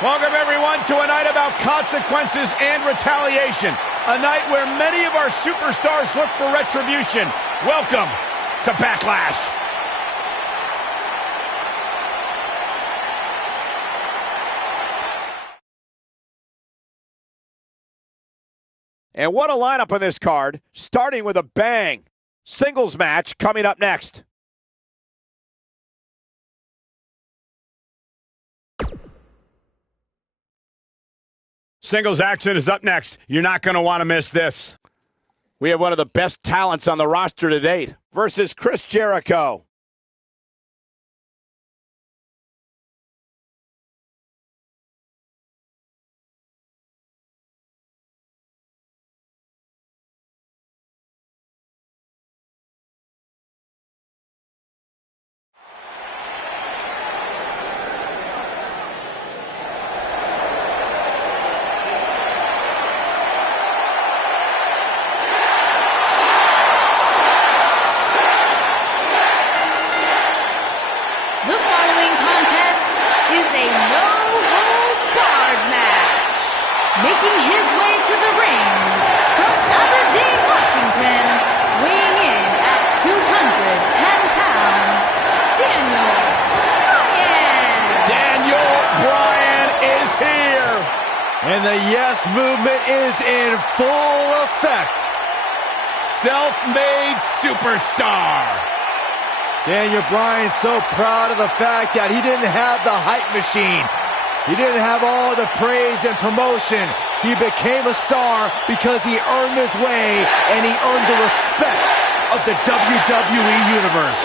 Welcome, everyone, to a night about consequences and retaliation. A night where many of our superstars look for retribution. Welcome to Backlash. And what a lineup on this card, starting with a bang. Singles match coming up next. Singles action is up next. You're not going to want to miss this. We have one of the best talents on the roster to date versus Chris Jericho. Making his way to the ring from Aberdeen, Washington, weighing in at 210 pounds, Daniel Bryan. Daniel Bryan is here. And the yes movement is in full effect. Self-made superstar. Daniel Bryan so proud of the fact that he didn't have the hype machine. He didn't have all the praise and promotion. He became a star because he earned his way and he earned the respect of the WWE Universe.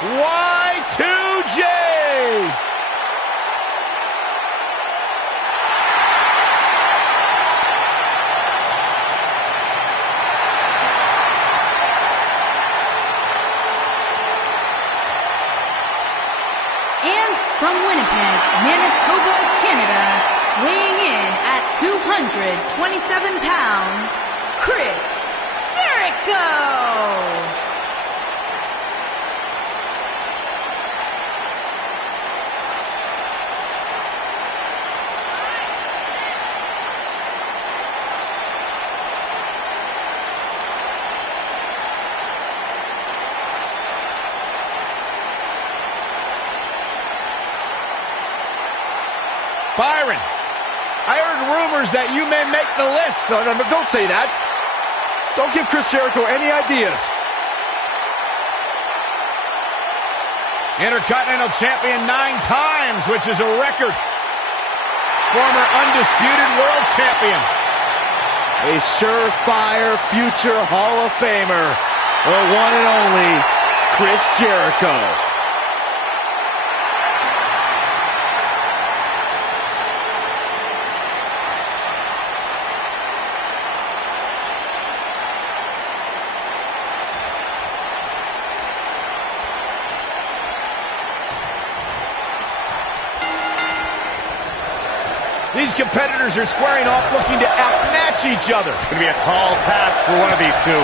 Y2J! And from Winnipeg, Manitoba, Canada, weighing in at 227 pounds, Chris Jericho! Byron, I heard rumors that you may make the list. No, don't say that. Don't give Chris Jericho any ideas. Intercontinental Champion 9 times, which is a record. Former Undisputed World Champion. A surefire future Hall of Famer. The one and only Chris Jericho. These competitors are squaring off looking to outmatch each other. It's going to be a tall task for one of these two.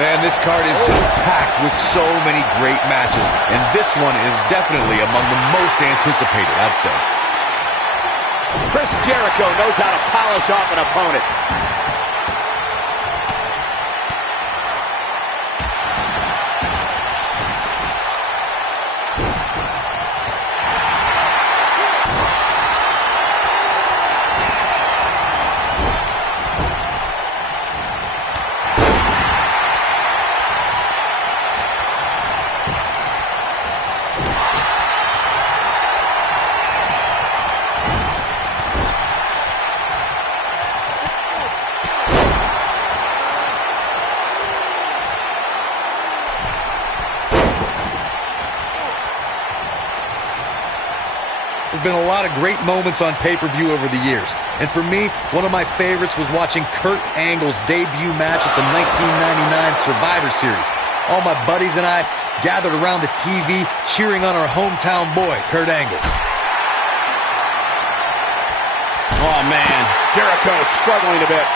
Man, this card is just packed with so many great matches, and this one is definitely among the most anticipated, I'd say. Chris Jericho knows how to polish off an opponent. been a lot of great moments on pay-per-view over the years. And for me, one of my favorites was watching Kurt Angle's debut match at the 1999 Survivor Series. All my buddies and I gathered around the TV cheering on our hometown boy, Kurt Angle. Oh, man. Jericho struggling a bit.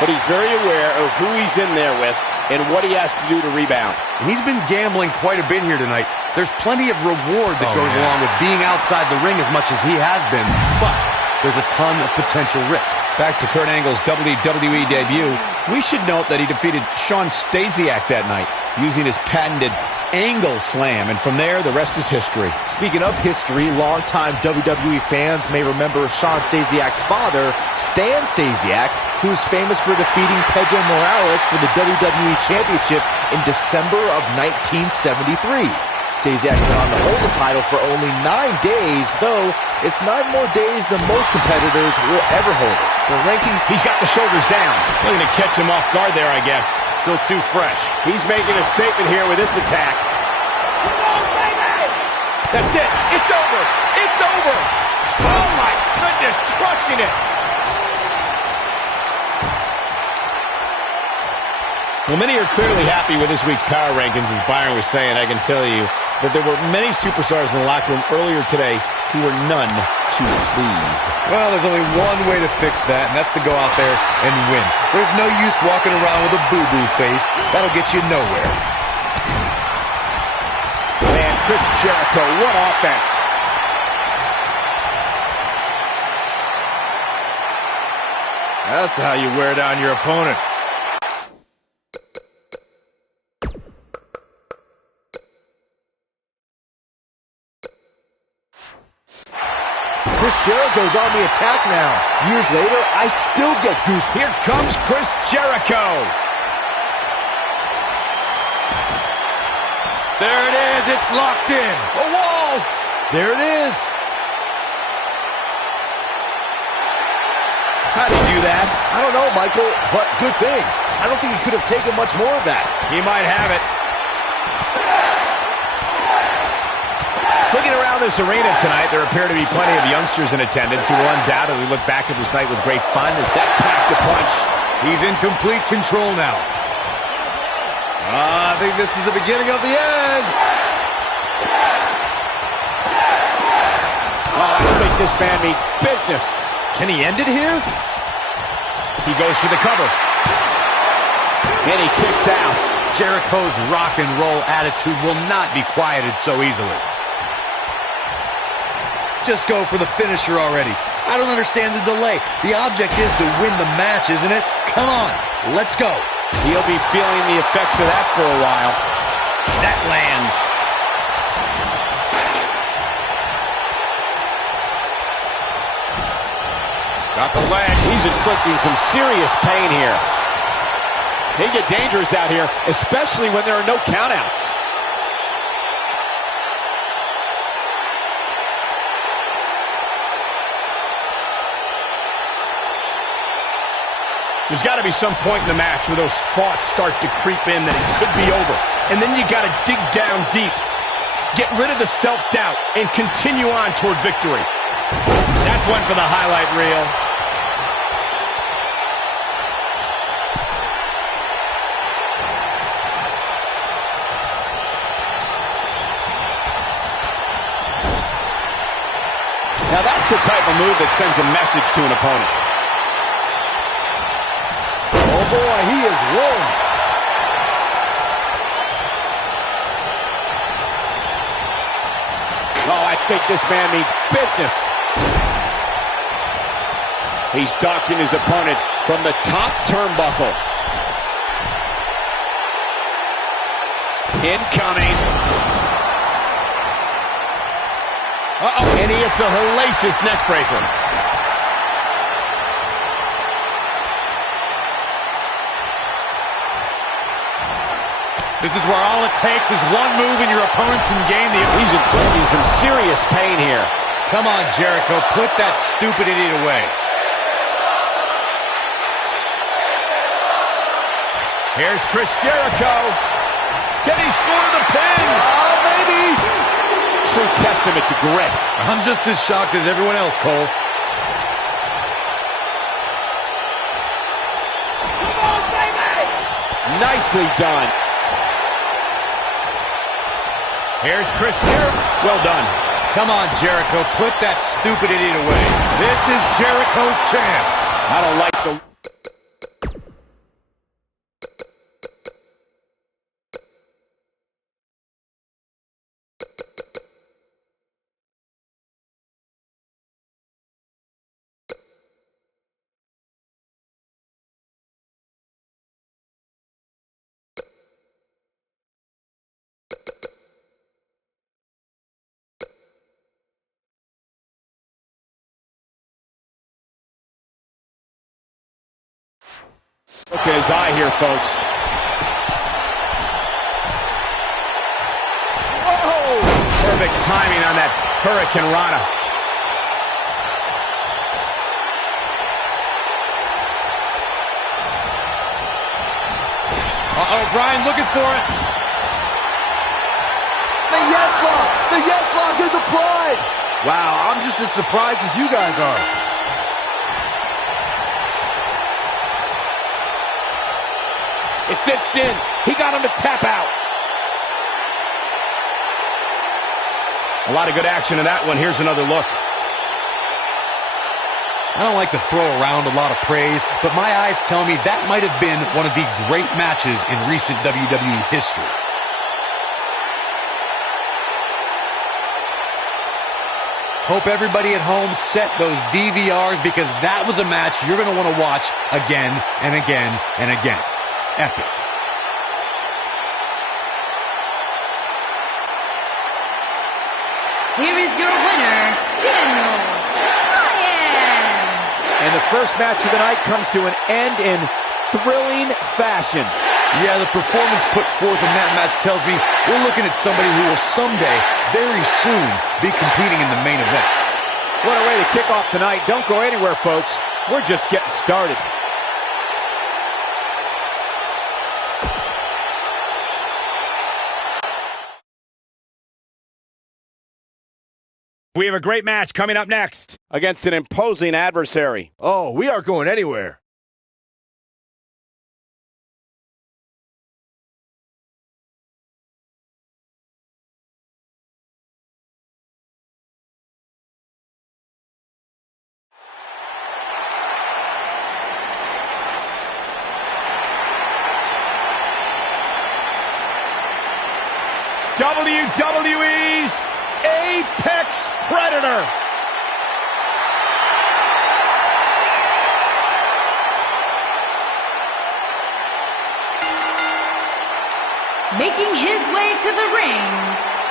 But he's very aware of who he's in there with and what he has to do to rebound. He's been gambling quite a bit here tonight. There's plenty of reward that goes along with being outside the ring as much as he has been, but there's a ton of potential risk. Back to Kurt Angle's WWE debut, we should note that he defeated Shawn Stasiak that night using his patented Angle Slam, and from there, the rest is history. Speaking of history, longtime WWE fans may remember Shawn Stasiak's father, Stan Stasiak, who's famous for defeating Pedro Morales for the WWE Championship in December of 1973. Stasiak went on to hold the title for only 9 days, though it's 9 more days than most competitors will ever hold it. The rankings, he's got the shoulders down. Looking to catch him off guard there, I guess. Still too fresh. He's making a statement here with this attack. Come on, baby! That's it. It's over. It's over. Oh, my goodness. Crushing it. Well, many are clearly happy with this week's power rankings, as Byron was saying. I can tell you that there were many superstars in the locker room earlier today who were none too pleased. Well, there's only one way to fix that, and that's to go out there and win. There's no use walking around with a boo-boo face. That'll get you nowhere. Man, Chris Jericho, what offense. That's how you wear down your opponent. Chris Jericho's on the attack now. Years later, I still get goosebumps. Here comes Chris Jericho. There it is. It's locked in. The walls. There it is. How'd he do that? I don't know, Michael, but good thing. I don't think he could have taken much more of that. He might have it. Looking around this arena tonight, there appear to be plenty of youngsters in attendance who will undoubtedly look back at this night with great fun. As that packed a punch. He's in complete control now. I think this is the beginning of the end. Oh, I think this man means business. Can he end it here? He goes for the cover. And he kicks out. Jericho's rock and roll attitude will not be quieted so easily. Just go for the finisher already. I don't understand the delay. The object is to win the match, isn't it? Come on, let's go. He'll be feeling the effects of that for a while. That lands. Got the leg. He's inflicting some serious pain here. They get dangerous out here, especially when there are no countouts. There's got to be some point in the match where those thoughts start to creep in that it could be over. And then you got to dig down deep. Get rid of the self-doubt and continue on toward victory. That's one for the highlight reel. Now that's the type of move that sends a message to an opponent. Oh boy, he is rolling. Oh, I think this man means business. He's stalking his opponent from the top turnbuckle. Incoming. Uh-oh, and he hits a hellacious neckbreaker. This is where all it takes is one move and your opponent can gain the... He's inflicting some serious pain here. Come on, Jericho, put that stupid idiot away. Here's Chris Jericho. Can he score the pin? Oh, maybe. true testament to grit. I'm just as shocked as everyone else, Cole. Come on, baby! Nicely done. Here's Chris Jericho. Well done. Come on, Jericho, put that stupid idiot away. This is Jericho's chance. I don't like the... Look at his eye here, folks. Whoa! Perfect timing on that Hurricane Rana. Uh-oh, Bryan looking for it. The yes lock! The yes lock is applied! Wow, I'm just as surprised as you guys are. It's cinched in. He got him to tap out. A lot of good action in that one. Here's another look. I don't like to throw around a lot of praise, but my eyes tell me that might have been one of the great matches in recent WWE history. Hope everybody at home set those DVRs, because that was a match you're going to want to watch again and again and again. Epic. Here is your winner, Daniel Bryan. And the first match of the night comes to an end in thrilling fashion. Yeah, the performance put forth in that match tells me we're looking at somebody who will someday, very soon, be competing in the main event. What a way to kick off tonight. Don't go anywhere, folks. We're just getting started. We have a great match coming up next against an imposing adversary. Oh, we aren't going anywhere. WWE's Apex Predator. Making his way to the ring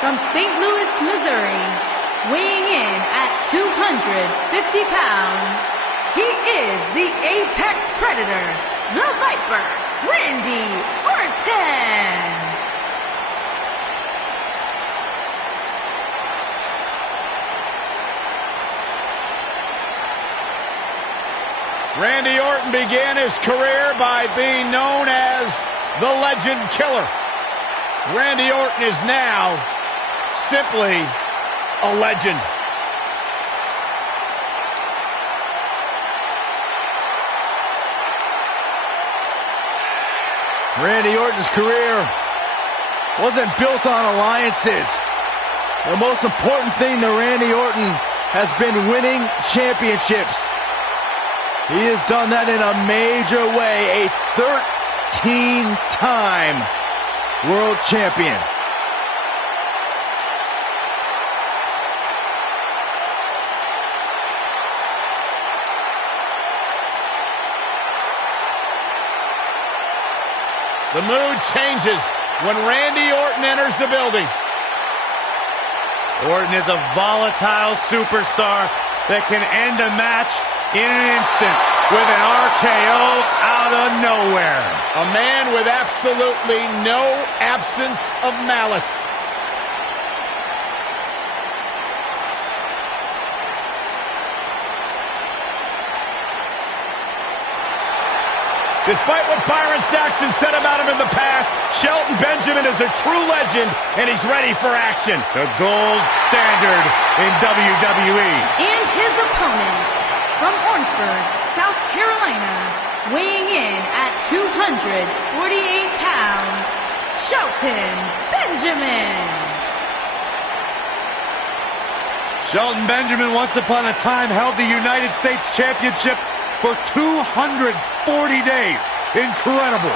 from St. Louis, Missouri, weighing in at 250 pounds, he is the Apex Predator, the Viper, Randy Orton. Randy Orton began his career by being known as the Legend Killer. Randy Orton is now simply a legend. Randy Orton's career wasn't built on alliances. The most important thing to Randy Orton has been winning championships. He has done that in a major way, a 13-time world champion. The mood changes when Randy Orton enters the building. Orton is a volatile superstar that can end a match in an instant with an RKO out of nowhere. A man with absolutely no absence of malice. Despite what Byron Saxton said about him in the past, Shelton Benjamin is a true legend, and he's ready for action. The gold standard in WWE. And his opponent, from Orangeburg, South Carolina, weighing in at 248 pounds, Shelton Benjamin. Shelton Benjamin once upon a time held the United States Championship for 240 days. Incredible.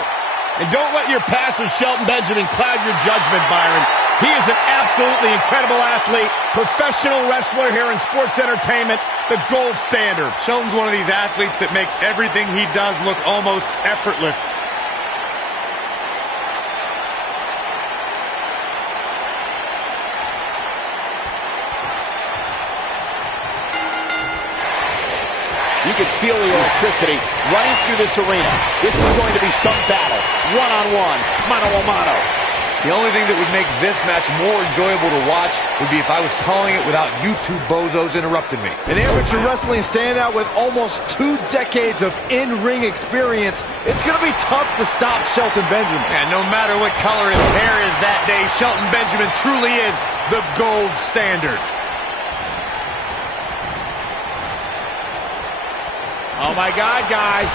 And don't let your past with Shelton Benjamin cloud your judgment, Byron. He is an absolutely incredible athlete, professional wrestler here in sports entertainment, the gold standard. Shelton's one of these athletes that makes everything he does look almost effortless. You can feel the electricity running through this arena. This is going to be some battle. One-on-one, mano-a-mano. The only thing that would make this match more enjoyable to watch would be if I was calling it without you two bozos interrupting me. An amateur wrestling standout with almost 2 decades of in-ring experience. It's going to be tough to stop Shelton Benjamin. And no matter what color his hair is that day, Shelton Benjamin truly is the gold standard. Oh, my God, guys.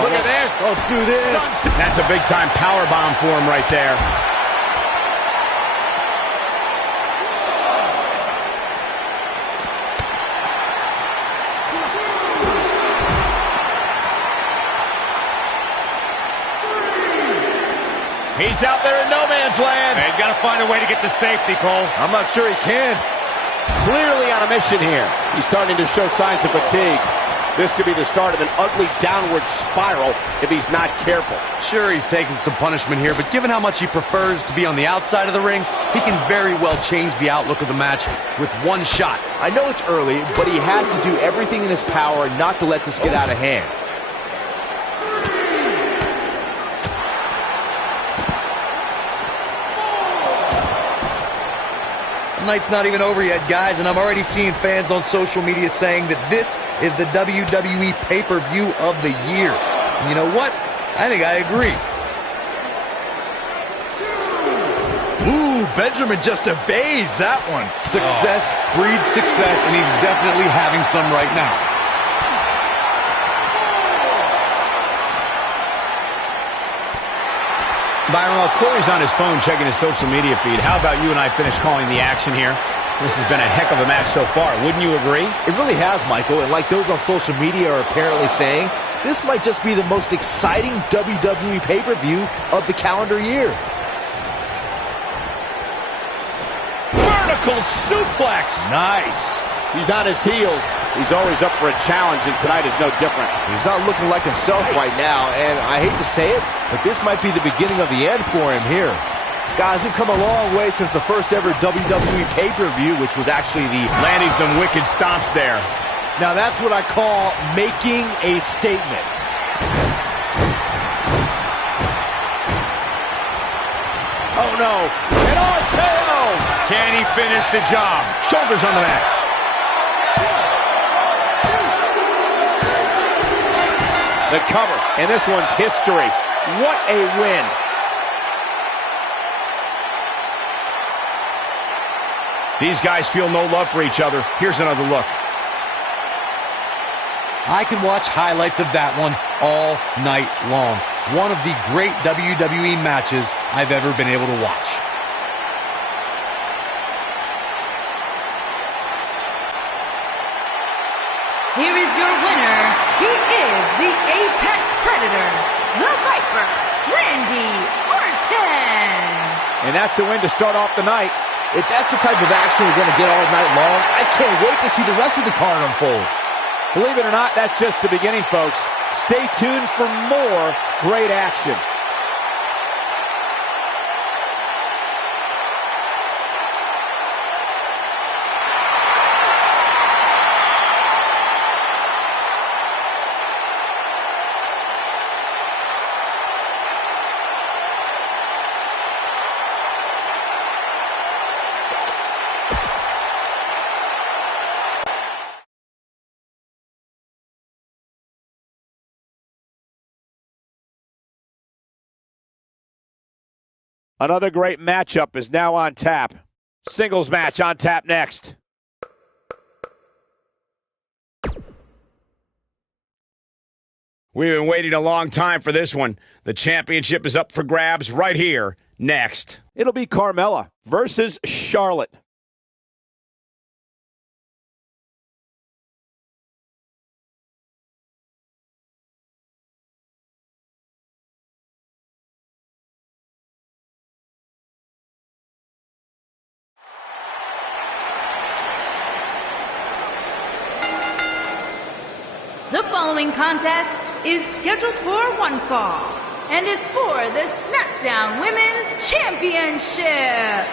Look at this. Let's do this. That's a big-time powerbomb for him right there. He's out there in no man's land. And he's got to find a way to get to safety, Cole. I'm not sure he can. Clearly on a mission here. He's starting to show signs of fatigue. This could be the start of an ugly downward spiral if he's not careful. Sure, he's taking some punishment here, but given how much he prefers to be on the outside of the ring, he can very well change the outlook of the match with one shot. I know it's early, but he has to do everything in his power not to let this get out of hand. The night's not even over yet, guys, and I'm already seeing fans on social media saying that this is the WWE pay-per-view of the year. And you know what? I think I agree. Ooh, Benjamin just evades that one. Success breeds success, and he's definitely having some right now. Byron, while Corey's on his phone checking his social media feed, how about you and I finish calling the action here? This has been a heck of a match so far. Wouldn't you agree? It really has, Michael, and like those on social media are apparently saying, this might just be the most exciting WWE pay-per-view of the calendar year. Vertical suplex! Nice. He's on his heels. He's always up for a challenge, and tonight is no different. He's not looking like himself right now, and I hate to say it, but this might be the beginning of the end for him here. Guys, we've come a long way since the first ever WWE pay-per-view, which was actually the... Landing some wicked stomps there. Now that's what I call making a statement. Oh, no. An RKO! Can he finish the job? Shoulders on the mat. The cover, and this one's history. What a win. These guys feel no love for each other. Here's another look. I can watch highlights of that one all night long. One of the great WWE matches I've ever been able to watch. Here is your winner. He is the Apex Predator, the Viper, Randy Orton. And that's a win to start off the night. If that's the type of action we're going to get all night long, I can't wait to see the rest of the card unfold. Believe it or not, that's just the beginning, folks. Stay tuned for more great action. Another great matchup is now on tap. Singles match on tap next. We've been waiting a long time for this one. The championship is up for grabs right here, next. It'll be Carmella versus Charlotte. The following contest is scheduled for one fall and is for the SmackDown Women's Championship.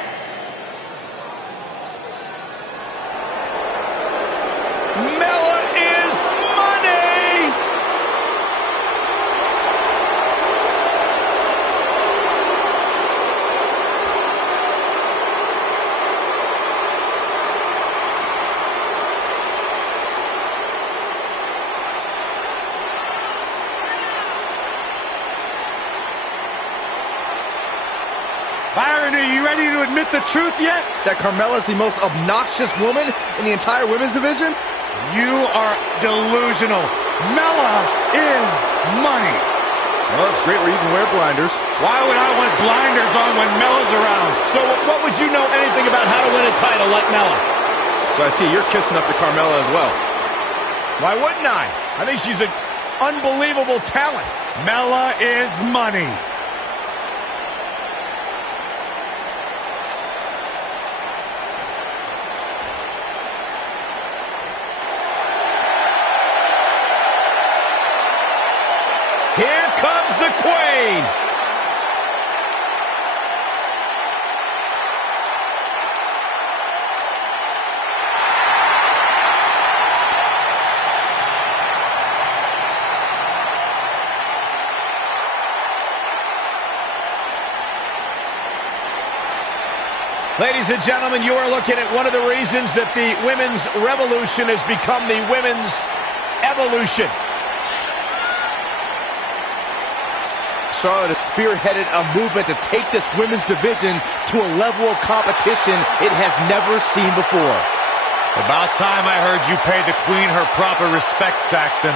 Mella is money! Byron, are you ready to admit the truth yet? That Carmella's the most obnoxious woman in the entire women's division? You are delusional. Mella is money. Well, it's great where you can wear blinders. Why would I want blinders on when Mella's around? So what would you know anything about how to win a title like Mella? So I see you're kissing up to Carmella as well. Why wouldn't I? I think she's an unbelievable talent. Mella is money. Here comes the Queen. Ladies and gentlemen, you are looking at one of the reasons that the women's revolution has become the women's evolution. Charlotte has spearheaded a movement to take this women's division to a level of competition it has never seen before. About time I heard you pay the Queen her proper respect, Saxton.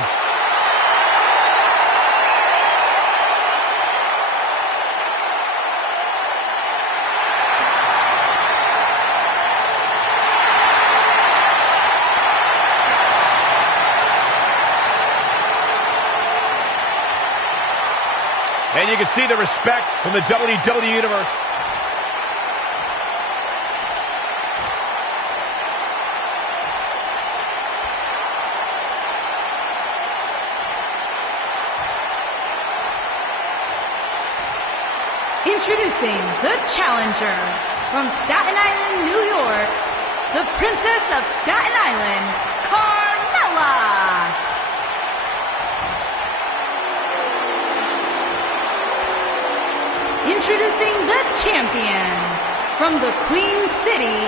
And you can see the respect from the WWE Universe. Introducing the challenger from Staten Island, New York, the Princess of Staten Island, Carmella. Introducing the champion from the Queen City,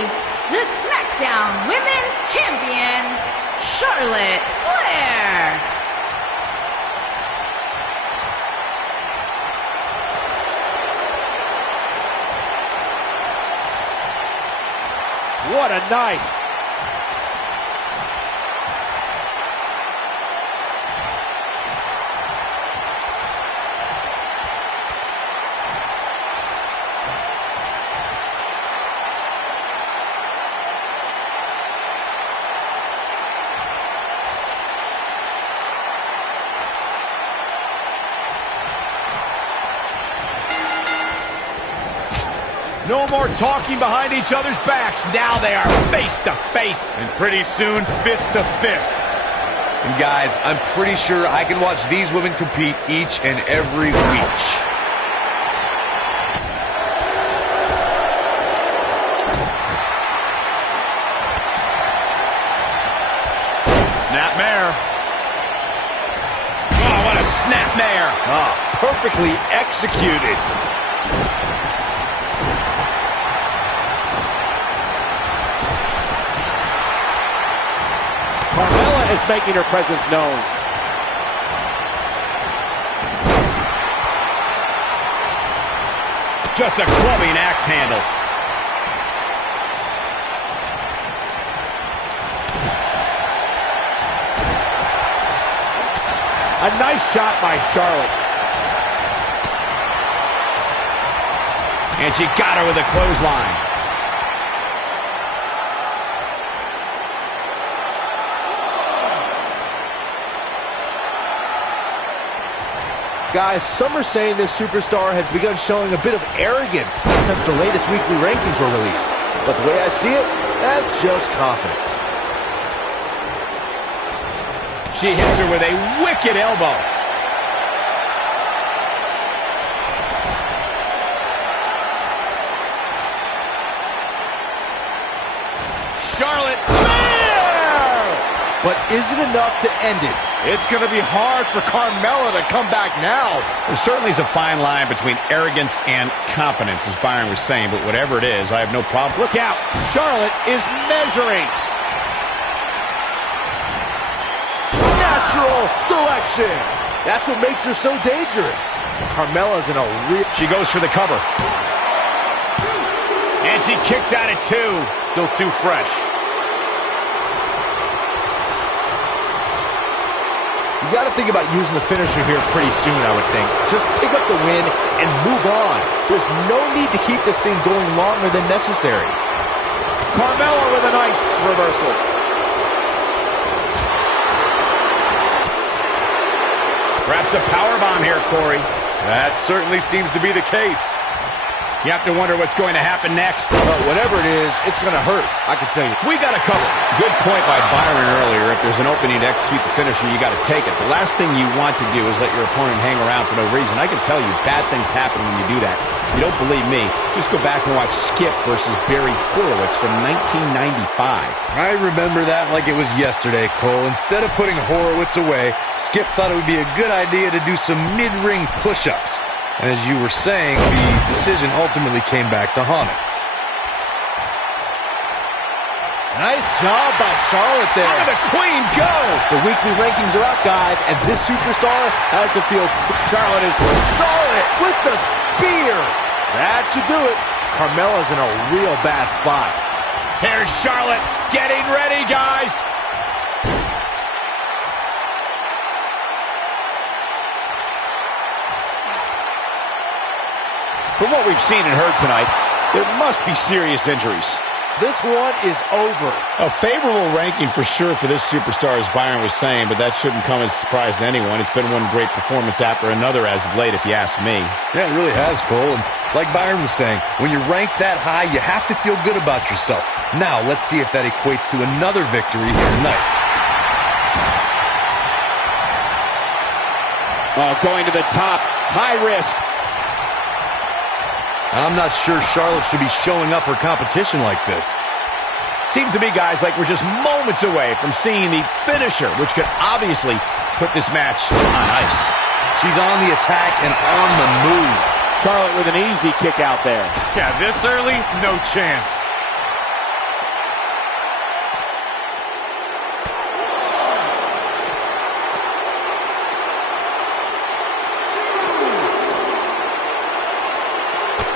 the SmackDown Women's Champion, Charlotte Flair. What a night. No more talking behind each other's backs. Now they are face to face. And pretty soon, fist to fist. And guys, I'm pretty sure I can watch these women compete each and every week. Snapmare. Oh, what a snapmare. Ah, perfectly executed. Carmella is making her presence known. Just a clubbing axe handle. A nice shot by Charlotte. And she got her with a clothesline. Guys, some are saying this superstar has begun showing a bit of arrogance since the latest weekly rankings were released. But the way I see it, that's just confidence. She hits her with a wicked elbow. Charlotte, Flair! But is it enough to end it? It's going to be hard for Carmella to come back now. There certainly is a fine line between arrogance and confidence, as Byron was saying, but whatever it is, I have no problem. Look out. Charlotte is measuring. Natural selection. That's what makes her so dangerous. Carmella's in a real... She goes for the cover. And she kicks out at 2. Still too fresh. You got to think about using the finisher here pretty soon, I would think. Just pick up the win and move on. There's no need to keep this thing going longer than necessary. Carmella with a nice reversal. Perhaps a powerbomb here, Corey. That certainly seems to be the case. You have to wonder what's going to happen next. Well, whatever it is, it's going to hurt, I can tell you. We got to cover. Good point by Byron earlier. If there's an opening to execute the finisher, you got to take it. The last thing you want to do is let your opponent hang around for no reason. I can tell you, bad things happen when you do that. If you don't believe me, just go back and watch Skip versus Barry Horowitz from 1995. I remember that like it was yesterday, Cole. Instead of putting Horowitz away, Skip thought it would be a good idea to do some mid-ring push-ups. And as you were saying, the decision ultimately came back to haunt him. Nice job by Charlotte there. Look at the Queen go! The weekly rankings are out, guys, and this superstar has to feel... Charlotte with the spear. That should do it. Carmella's in a real bad spot. Here's Charlotte getting ready, guys. From what we've seen and heard tonight, there must be serious injuries. This one is over. A favorable ranking for sure for this superstar, as Byron was saying, but that shouldn't come as a surprise to anyone. It's been one great performance after another as of late, if you ask me. Yeah, it really has, Cole. And like Byron was saying, when you're ranked that high, you have to feel good about yourself. Now, let's see if that equates to another victory here tonight. Oh, going to the top. High risk. I'm not sure Charlotte should be showing up her competition like this. Seems to me, guys, like we're just moments away from seeing the finisher, which could obviously put this match on ice. She's on the attack and on the move. Charlotte with an easy kick out there. Yeah, this early, no chance.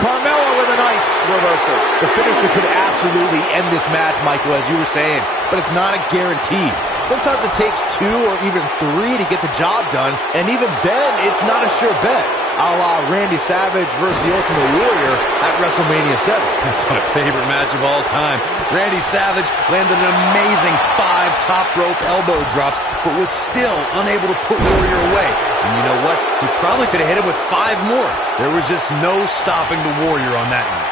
Carmella with a nice reversal. The finisher could absolutely end this match, Michael, as you were saying, but it's not a guarantee. Sometimes it takes 2 or even 3 to get the job done, and even then, it's not a sure bet. A la Randy Savage versus the Ultimate Warrior at WrestleMania 7. That's my favorite match of all time. Randy Savage landed an amazing 5 top rope elbow drops, but was still unable to put Warrior away. And you know what? He probably could have hit him with 5 more. There was just no stopping the Warrior on that night.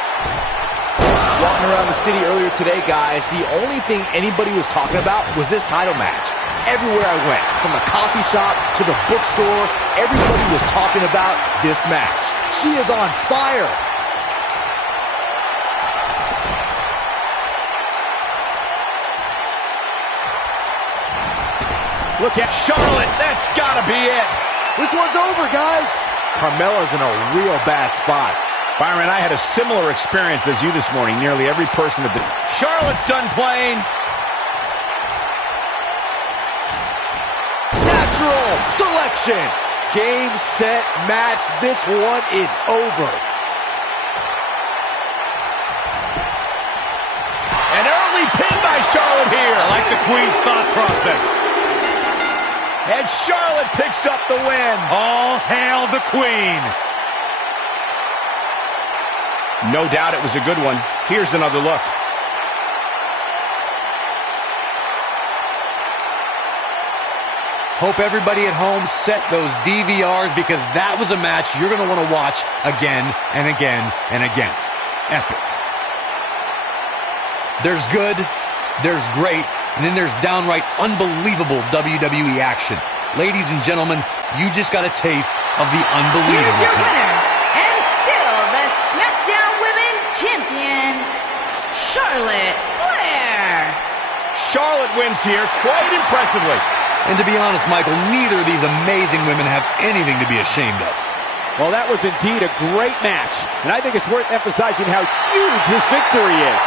Walking around the city earlier today, guys, the only thing anybody was talking about was this title match. Everywhere I went, from the coffee shop to the bookstore, everybody was talking about this match. She is on fire. Look at Charlotte. That's got to be it. This one's over, guys. Carmella's in a real bad spot. Byron, I had a similar experience as you this morning. Nearly every person at the... Charlotte's done playing. Natural selection. Game, set, match. This one is over. Charlotte here. I like the Queen's thought process. And Charlotte picks up the win. All hail the Queen. No doubt it was a good one. Here's another look. Hope everybody at home set those DVRs because that was a match you're going to want to watch again and again and again. Epic. There's good, there's great, and then there's downright unbelievable WWE action. Ladies and gentlemen, you just got a taste of the unbelievable. Here's your winner, and still the SmackDown Women's Champion, Charlotte Flair. Charlotte wins here quite impressively. And to be honest, Michael, neither of these amazing women have anything to be ashamed of. Well, that was indeed a great match, and I think it's worth emphasizing how huge this victory is.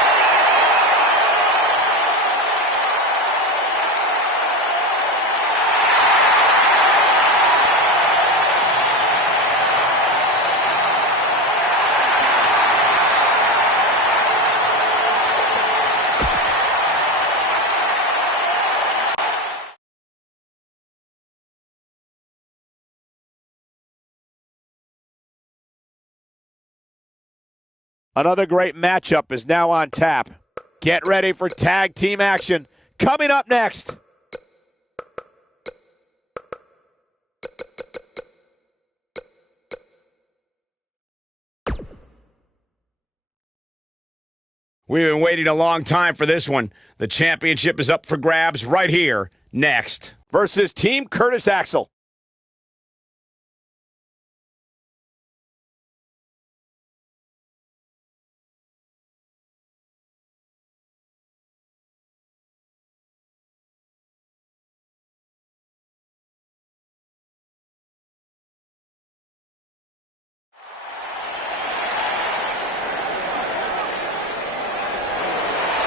Another great matchup is now on tap. Get ready for tag team action. Coming up next. We've been waiting a long time for this one. The championship is up for grabs right here, next. Versus Team Curtis Axel.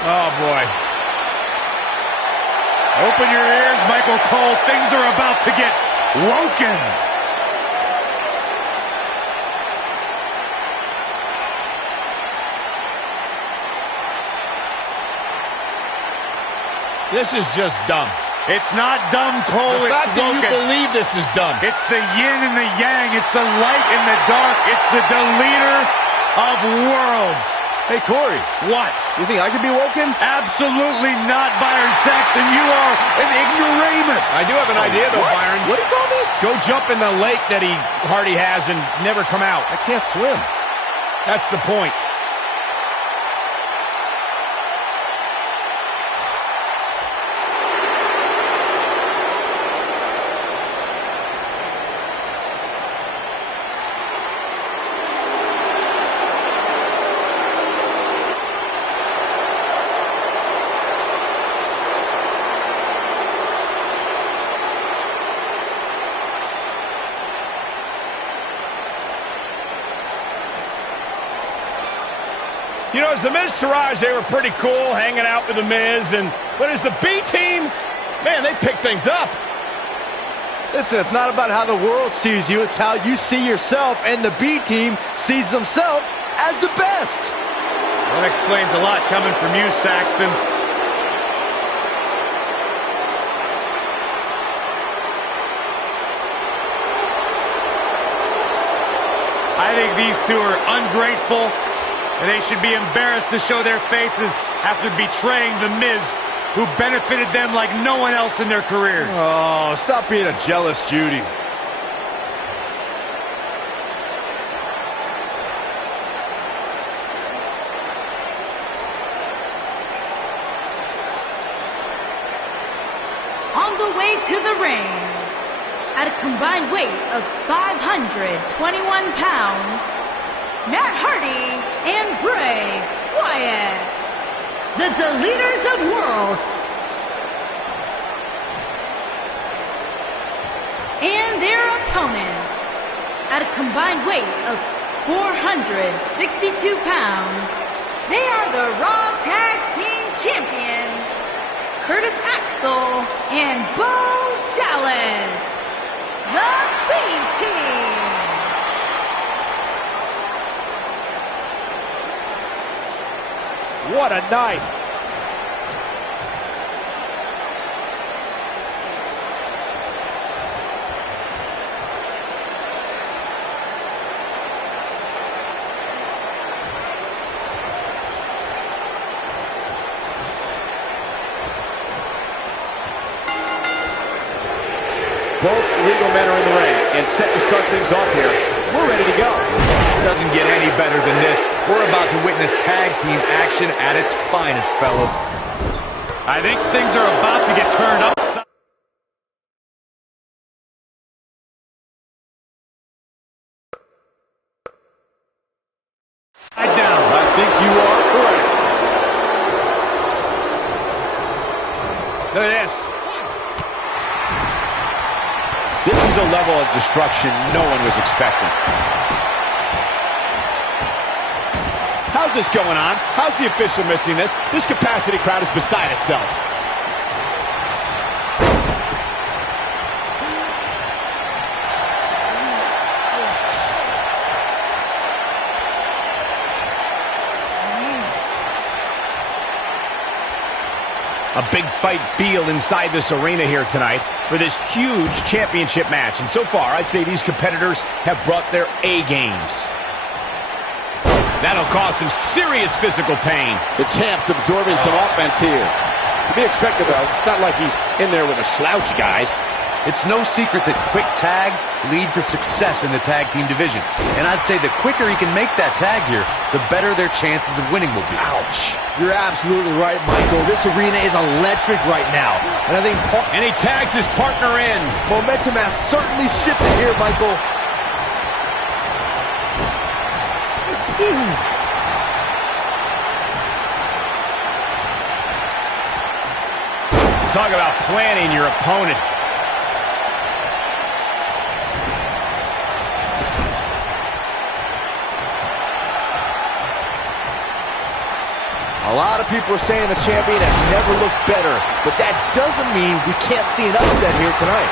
Oh, boy. Open your ears, Michael Cole. Things are about to get woken. This is just dumb. It's not dumb, Cole. The fact It's that you woken. believe this is dumb. It's the yin and the yang. It's the light and the dark. It's the deleter of worlds. Hey, Corey. What? You think I could be woken? Absolutely not, Byron Saxton. You are an ignoramus. I do have an idea, though, What? Byron. What do you call me? Go jump in the lake that Hardy has and never come out. I can't swim. That's the point. You know, as the Miz Taraj, they were pretty cool hanging out with the Miz, but as the B team, man, they pick things up. Listen, it's not about how the world sees you, it's how you see yourself, and the B team sees themselves as the best. That explains a lot coming from you, Saxton. I think these two are ungrateful, and they should be embarrassed to show their faces after betraying the Miz, who benefited them like no one else in their careers. Oh, stop being a jealous Judy. On the way to the ring, at a combined weight of 521 pounds, Matt Hardy and Bray Wyatt, the Deleters of Worlds. And their opponents, at a combined weight of 462 pounds, they are the Raw Tag Team Champions, Curtis Axel and Bo Dallas, the B-Team. What a night. legal men are in the ring and set to start things off here. We're ready to go. Doesn't get any better than this. We're about to witness tag team action at its finest, fellas. I think things are about to get turned upside. Down. I think you are correct. Look at this. This is a level of destruction no one was expecting. How's this going on? How's the official missing this? This capacity crowd is beside itself. A big fight feel inside this arena here tonight for this huge championship match. And so far, I'd say these competitors have brought their A games. That'll cause some serious physical pain. The champ's absorbing some offense here. To be expected, though. It's not like he's in there with a slouch, guys. It's no secret that quick tags lead to success in the tag team division. And I'd say the quicker he can make that tag here, the better their chances of winning will be. Ouch. You're absolutely right, Michael. This arena is electric right now. And I think... And he tags his partner in. Momentum has certainly shifted here, Michael. Talk about planning your opponent. A lot of people are saying the champion has never looked better, but that doesn't mean we can't see an upset here tonight.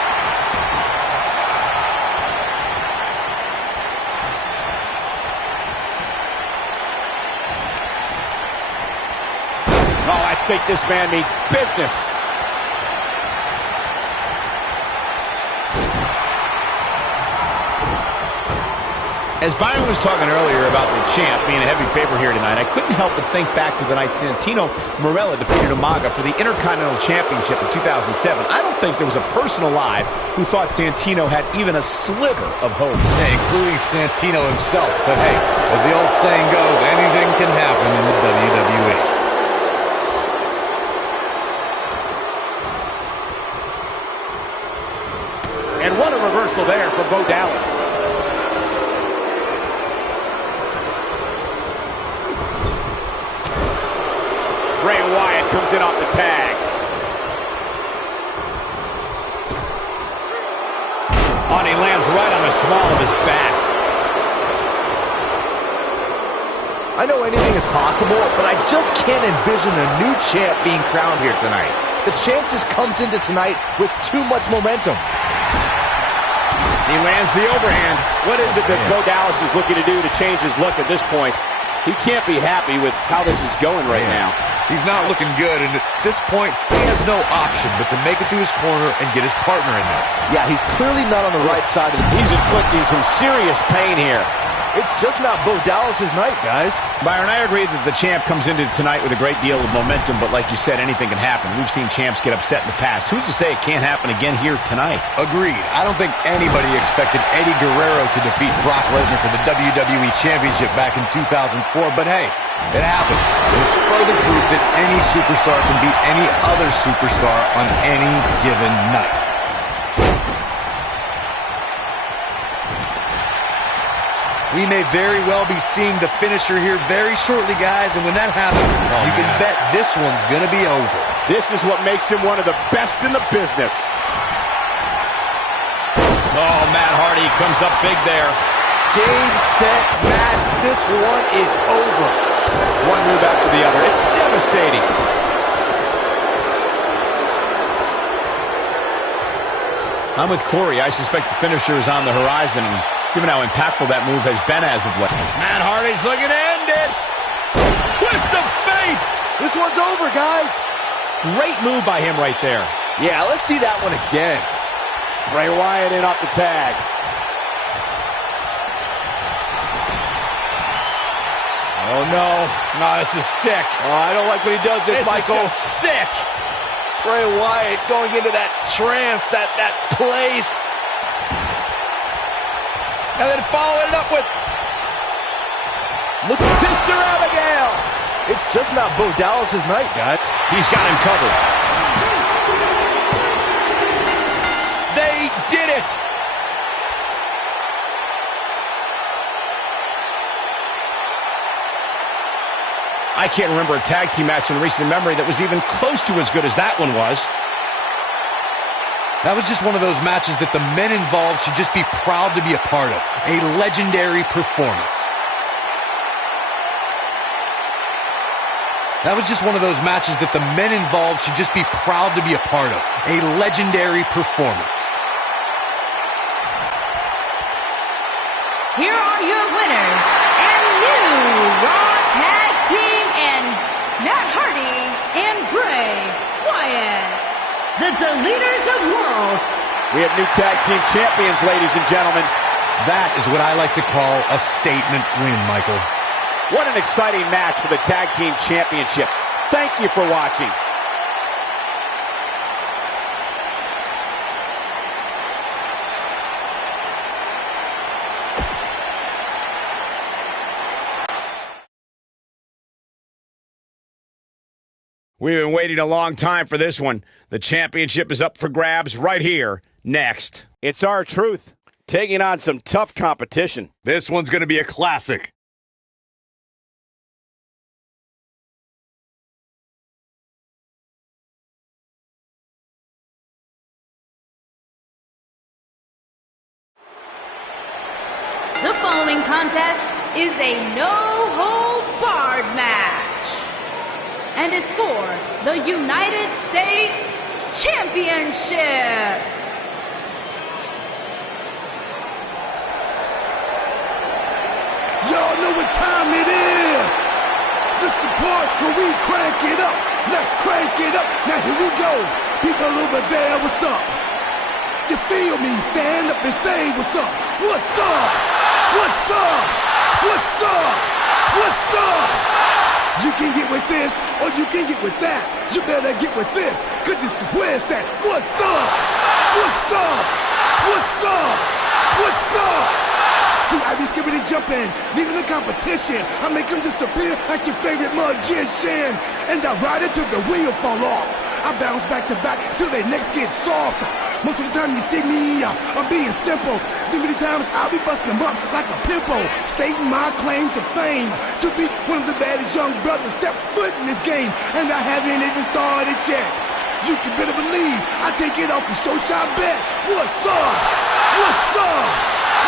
Oh, I think this man needs business. As Byron was talking earlier about the champ being a heavy favorite here tonight, I couldn't help but think back to the night Santino Marella defeated Umaga for the Intercontinental Championship in 2007. I don't think there was a person alive who thought Santino had even a sliver of hope. Yeah, including Santino himself. But hey, as the old saying goes, anything can happen in the WWE. And what a reversal there for Bo Dallas. Bray Wyatt comes in off the tag. Oh, and he lands right on the small of his back. I know anything is possible, but I just can't envision a new champ being crowned here tonight. The champ just comes into tonight with too much momentum. He lands the overhand. What is it that Bo Dallas is looking to do to change his look at this point? He can't be happy with how this is going right now. He's not looking good, and at this point, he has no option but to make it to his corner and get his partner in there. Yeah, he's clearly not on the right side of the... He's inflicting some serious pain here. It's just not Bo Dallas's night, guys. Byron, I agree that the champ comes into tonight with a great deal of momentum, but like you said, anything can happen. We've seen champs get upset in the past. Who's to say it can't happen again here tonight? Agreed. I don't think anybody expected Eddie Guerrero to defeat Brock Lesnar for the WWE Championship back in 2004, but hey, it happened. And it's further proof that any superstar can beat any other superstar on any given night. We may very well be seeing the finisher here very shortly, guys, and when that happens, you can bet this one's going to be over. This is what makes him one of the best in the business. Oh, Matt Hardy comes up big there. Game, set, match. This one is over. One move after the other. It's devastating. I'm with Corey. I suspect the finisher is on the horizon, and given how impactful that move has been as of late. Matt Hardy's looking to end it. Twist of fate. This one's over, guys. Great move by him right there. Yeah, let's see that one again. Bray Wyatt in off the tag. Oh, no. No, this is sick. Oh, I don't like when he does this, Michael. This is just sick. Bray Wyatt going into that trance, that place. And then following it up with... Look at Sister Abigail. It's just not Bo Dallas's night, guys. He's got him covered. They did it. I can't remember a tag team match in recent memory that was even close to as good as that one was. That was just one of those matches that the men involved should just be proud to be a part of. A legendary performance. That was just one of those matches that the men involved should just be proud to be a part of. A legendary performance. Here are your winners and new Raw Tag Team and Matt Hardy and Bray Wyatt, the Deleters of Worlds. We have new tag team champions, ladies and gentlemen. That is what I like to call a statement win, Michael. What an exciting match for the Tag Team Championship. Thank you for watching. We've been waiting a long time for this one. The championship is up for grabs right here, next. It's R-Truth, taking on some tough competition. This one's going to be a classic. The following contest is a no-holds-barred match and is for the United States Championship. Y'all know what time it is. This the part where we crank it up. Let's crank it up. Now here we go. People over there, what's up? You feel me? Stand up and say what's up. What's up? What's up? What's up? What's up? You can get with this or you can get with that. You better get with this, cause this is where it's at. What's up? What's up? What's up? What's up? See, I be skipping and jumping, leaving the competition. I make them disappear like your favorite magician. And I ride it till the wheel fall off. I bounce back to back till their necks get soft. Most of the time you see me, I'm being simple. Then many times I'll be busting them up like a pimple, stating my claim to fame, to be one of the baddest young brothers step foot in this game. And I haven't even started yet. You can better believe I take it off the show shot bet. What's up? What's up?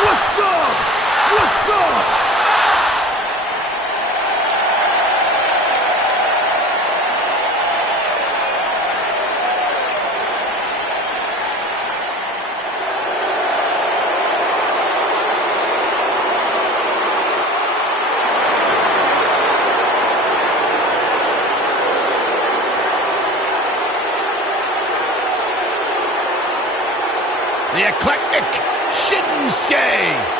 What's up? What's up? The eclectic Shinsuke.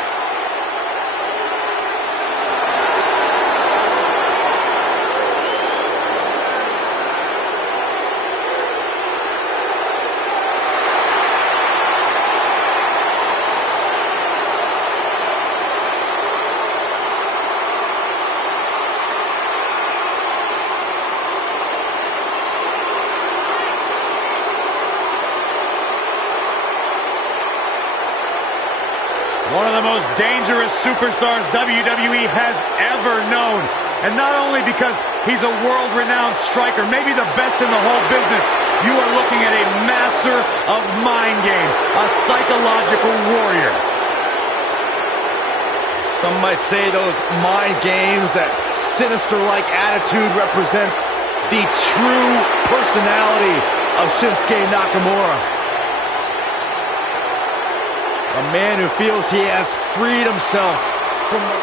One of the most dangerous superstars WWE has ever known. And not only because he's a world-renowned striker, maybe the best in the whole business, you are looking at a master of mind games, a psychological warrior. Some might say those mind games, that sinister-like attitude represents the true personality of Shinsuke Nakamura. A man who feels he has freed himself from the...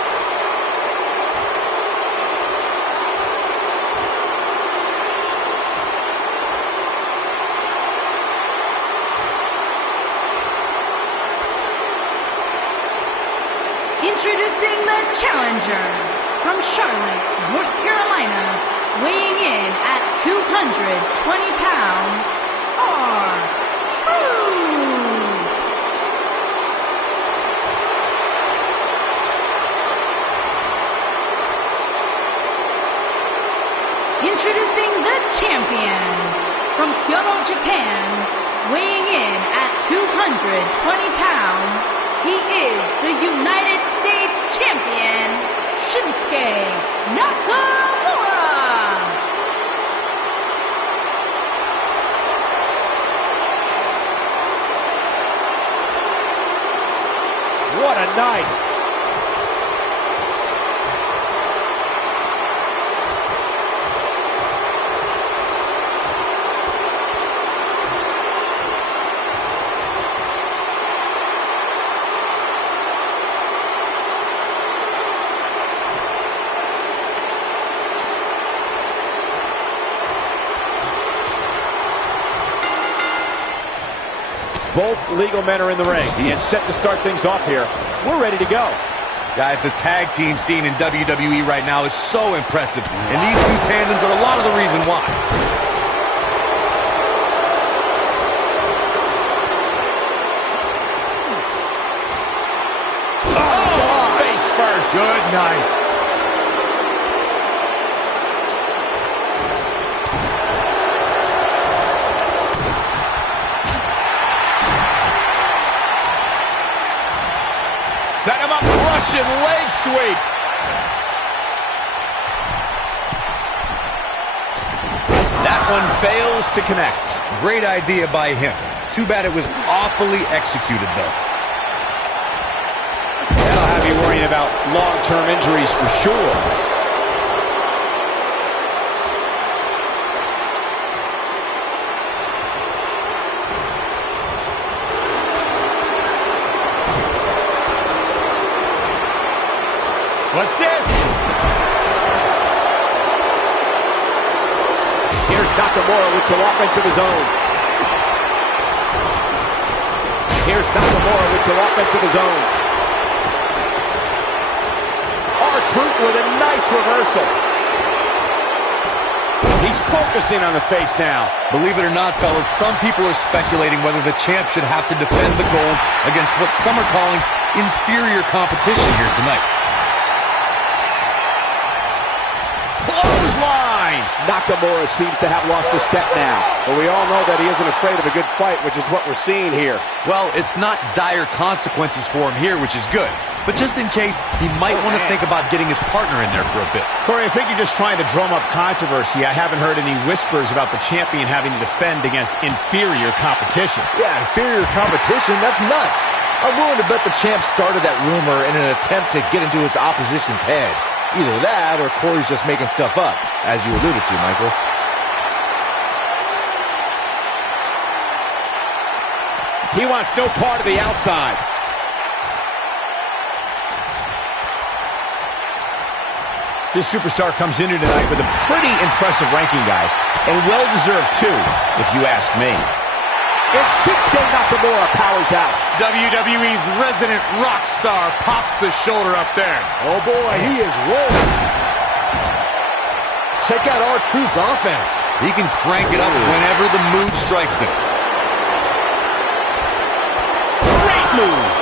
Introducing the challenger from Charlotte, North Carolina, weighing in at 220 pounds, R-Truth. champion. From Kyoto, Japan, weighing in at 220 pounds, he is the United States champion, Shinsuke Nakamura. What a night. Both legal men are in the ring and set to start things off here. We're ready to go. Guys, the tag team scene in WWE right now is so impressive, and these two tandems are a lot of the reason why. Oh, face first. Good night. Set him up, Russian leg sweep. That one fails to connect. Great idea by him. Too bad it was awfully executed, though. That'll have you worrying about long-term injuries for sure. What's this? Here's Nakamura with some offense of his own. Here's Nakamura with some offense of his own. R-Truth with a nice reversal. He's focusing on the face now. Believe it or not, fellas, some people are speculating whether the champ should have to defend the gold against what some are calling inferior competition here tonight. Clothesline! Nakamura seems to have lost a step now, but we all know that he isn't afraid of a good fight, which is what we're seeing here. Well, it's not dire consequences for him here, which is good. But just in case, he might want to think about getting his partner in there for a bit. Corey, I think you're just trying to drum up controversy. I haven't heard any whispers about the champion having to defend against inferior competition. Yeah, inferior competition? That's nuts. I'm willing to bet the champ started that rumor in an attempt to get into his opposition's head. Either that, or Corey's just making stuff up, as you alluded to, Michael. He wants no part of the outside. This superstar comes into tonight with a pretty impressive ranking, guys, and well-deserved, too, if you ask me. And Shinsuke Nakamura powers out. WWE's resident rock star pops the shoulder up there. Oh boy, he is rolling. Check out R-Truth's offense. He can crank it up whenever the mood strikes him. Great move.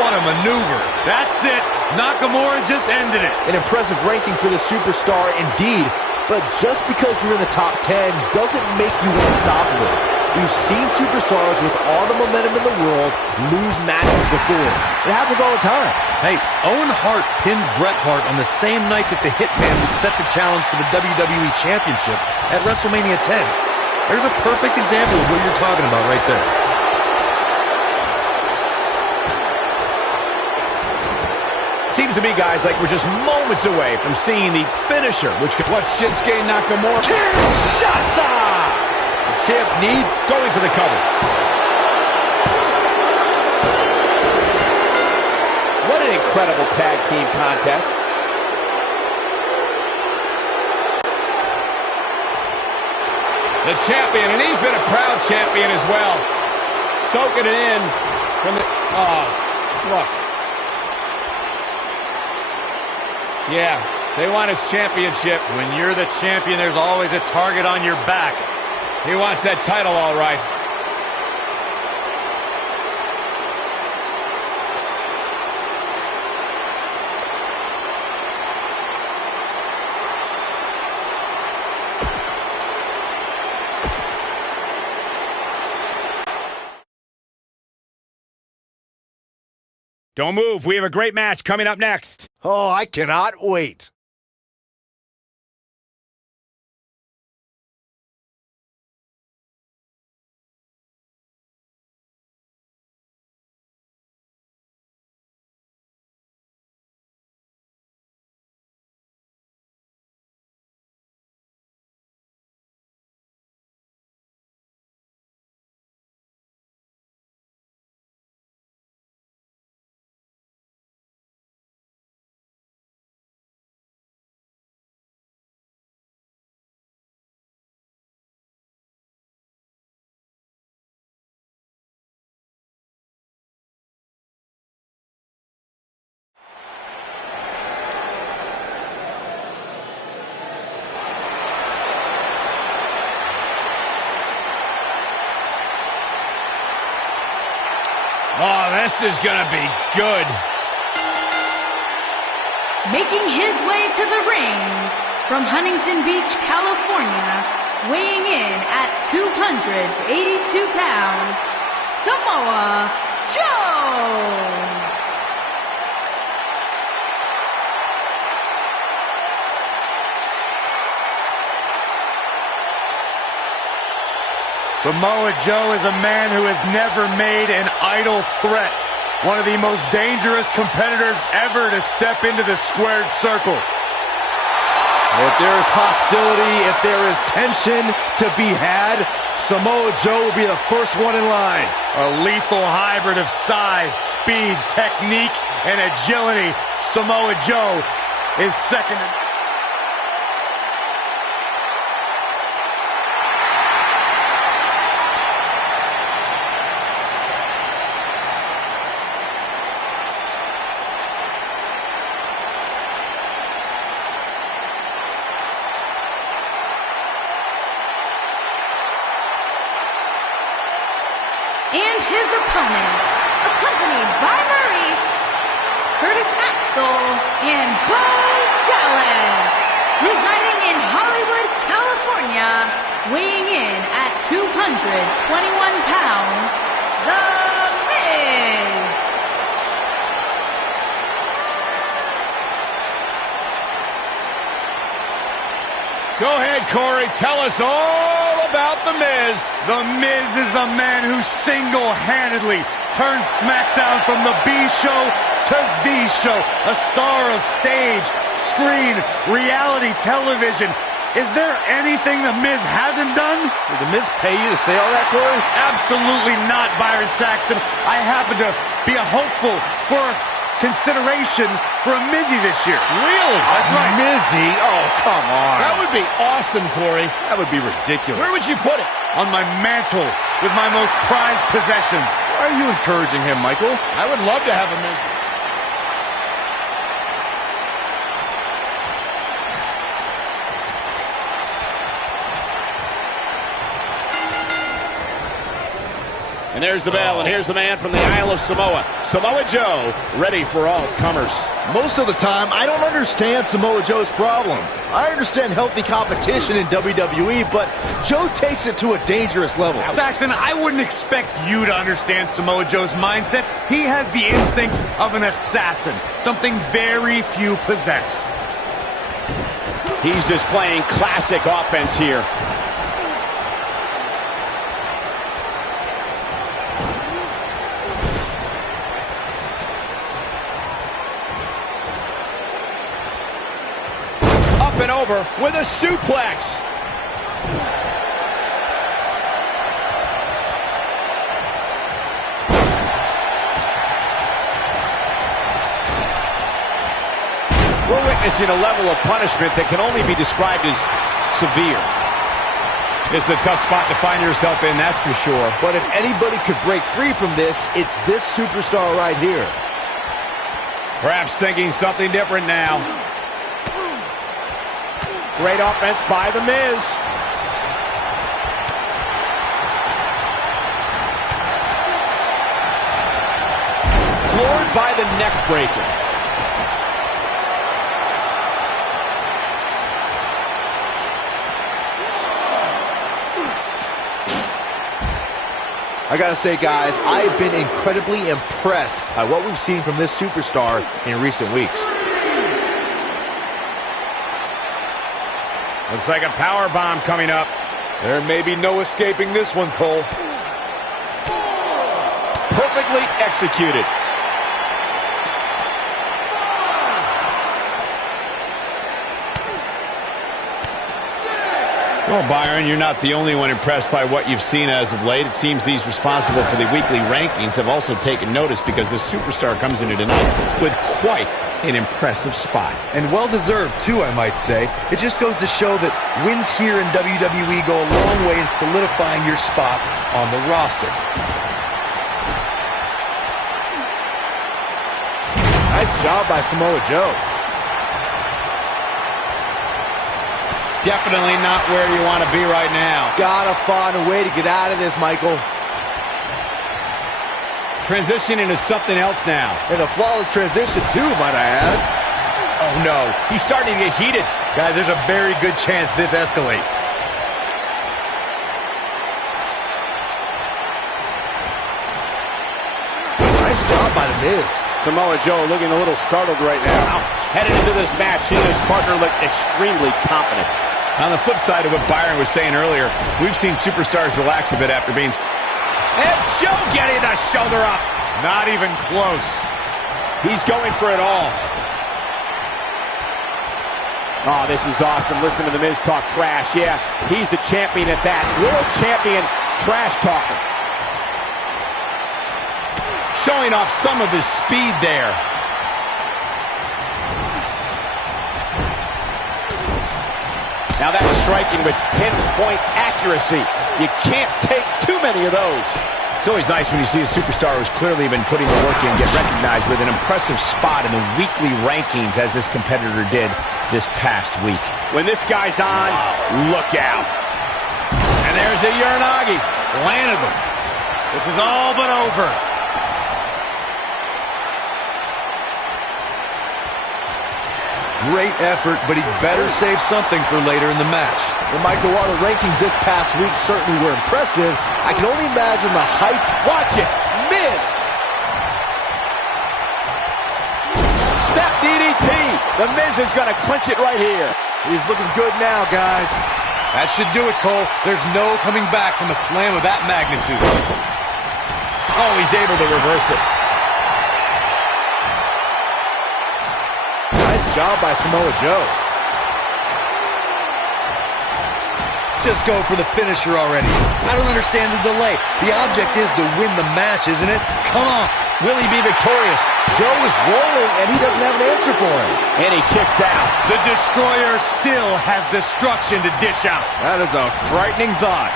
What a maneuver. That's it. Nakamura just ended it. An impressive ranking for the superstar indeed, but just because you're in the top 10 doesn't make you unstoppable. We've seen superstars with all the momentum in the world lose matches before. It happens all the time. Hey, Owen Hart pinned Bret Hart on the same night that the Hitman would set the challenge for the WWE Championship at WrestleMania 10. There's a perfect example of what you're talking about right there. Seems to me, guys, like we're just moments away from seeing the finisher, which could put Shinsuke Nakamura. Kinshasa! The champ needs going for the cover. What an incredible tag team contest. The champion, and he's been a proud champion as well. Soaking it in from the... Oh, look. Yeah, they want his championship. When you're the champion, there's always a target on your back. He wants that title, all right. Don't move. We have a great match coming up next. Oh, I cannot wait. Oh, this is going to be good. Making his way to the ring from Huntington Beach, California, weighing in at 282 pounds, Samoa Joe! Samoa Joe is a man who has never made an idle threat. One of the most dangerous competitors ever to step into the squared circle. If there's hostility, if there is tension to be had, Samoa Joe will be the first one in line. A lethal hybrid of size, speed, technique, and agility. Samoa Joe is second to... And his opponent, accompanied by Maurice, Curtis Axel, and Bo Dallas, residing in Hollywood, California, weighing in at 221 pounds, The Miz. Go ahead, Corey. Tell us all about The Miz. The Miz is the man who single-handedly turned SmackDown from the B show to the show. A star of stage, screen, reality television. Is there anything The Miz hasn't done? Did The Miz pay you to say all that, Corey? Absolutely not, Byron Saxton. I happen to be a hopeful for consideration for a Mizzy this year. Really? That's right. Mizzy? Oh, come on. That would be awesome, Corey. That would be ridiculous. Where would you put it? On my mantle with my most prized possessions. Why are you encouraging him, Michael? I would love to have a Miz. And there's the bell, and here's the man from the Isle of Samoa. Samoa Joe, ready for all comers. Most of the time, I don't understand Samoa Joe's problem. I understand healthy competition in WWE, but Joe takes it to a dangerous level. Saxton, I wouldn't expect you to understand Samoa Joe's mindset. He has the instincts of an assassin, something very few possess. He's displaying classic offense here. And over with a suplex. We're witnessing a level of punishment that can only be described as severe. It's a tough spot to find yourself in, that's for sure. But if anybody could break free from this, it's this superstar right here. Perhaps thinking something different now. Great offense by The Miz. Floored by the neck breaker. I gotta say, guys, I have been incredibly impressed by what we've seen from this superstar in recent weeks. Looks like a power bomb coming up. There may be no escaping this one, Cole. Perfectly executed. Well, Byron, you're not the only one impressed by what you've seen as of late. It seems these responsible for the weekly rankings have also taken notice because this superstar comes into tonight with quite an impressive spot. And well-deserved, too, I might say. It just goes to show that wins here in WWE go a long way in solidifying your spot on the roster. Nice job by Samoa Joe. Definitely not where you want to be right now. Gotta find a way to get out of this, Michael. Transitioning to something else now. And a flawless transition, too, might I add. Oh, no. He's starting to get heated. Guys, there's a very good chance this escalates. Nice job by The Miz. Samoa Joe looking a little startled right now. Headed into this match, he and his partner look extremely confident. On the flip side of what Byron was saying earlier, we've seen superstars relax a bit after being... And Joe getting the shoulder up. Not even close. He's going for it all. Oh, this is awesome. Listen to The Miz talk trash. Yeah, he's a champion at that. World champion trash talker. Showing off some of his speed there. Now that's striking with pinpoint accuracy. You can't take too many of those. It's always nice when you see a superstar who's clearly been putting the work in get recognized with an impressive spot in the weekly rankings as this competitor did this past week. When this guy's on, look out. And there's the Uranagi. Landed them. This is all but over. Great effort, but he'd better save something for later in the match. Well, Michael, while the rankings this past week certainly were impressive, I can only imagine the heights. Watch it. Miz. Snap DDT. The Miz is going to clinch it right here. He's looking good now, guys. That should do it, Cole. There's no coming back from a slam of that magnitude. Oh, he's able to reverse it. Nice job by Samoa Joe. Just go for the finisher already. I don't understand the delay. The object is to win the match, isn't it? Come on. Will he be victorious? Joe is rolling, and he doesn't have an answer for him. And he kicks out. The Destroyer still has destruction to dish out. That is a frightening thought.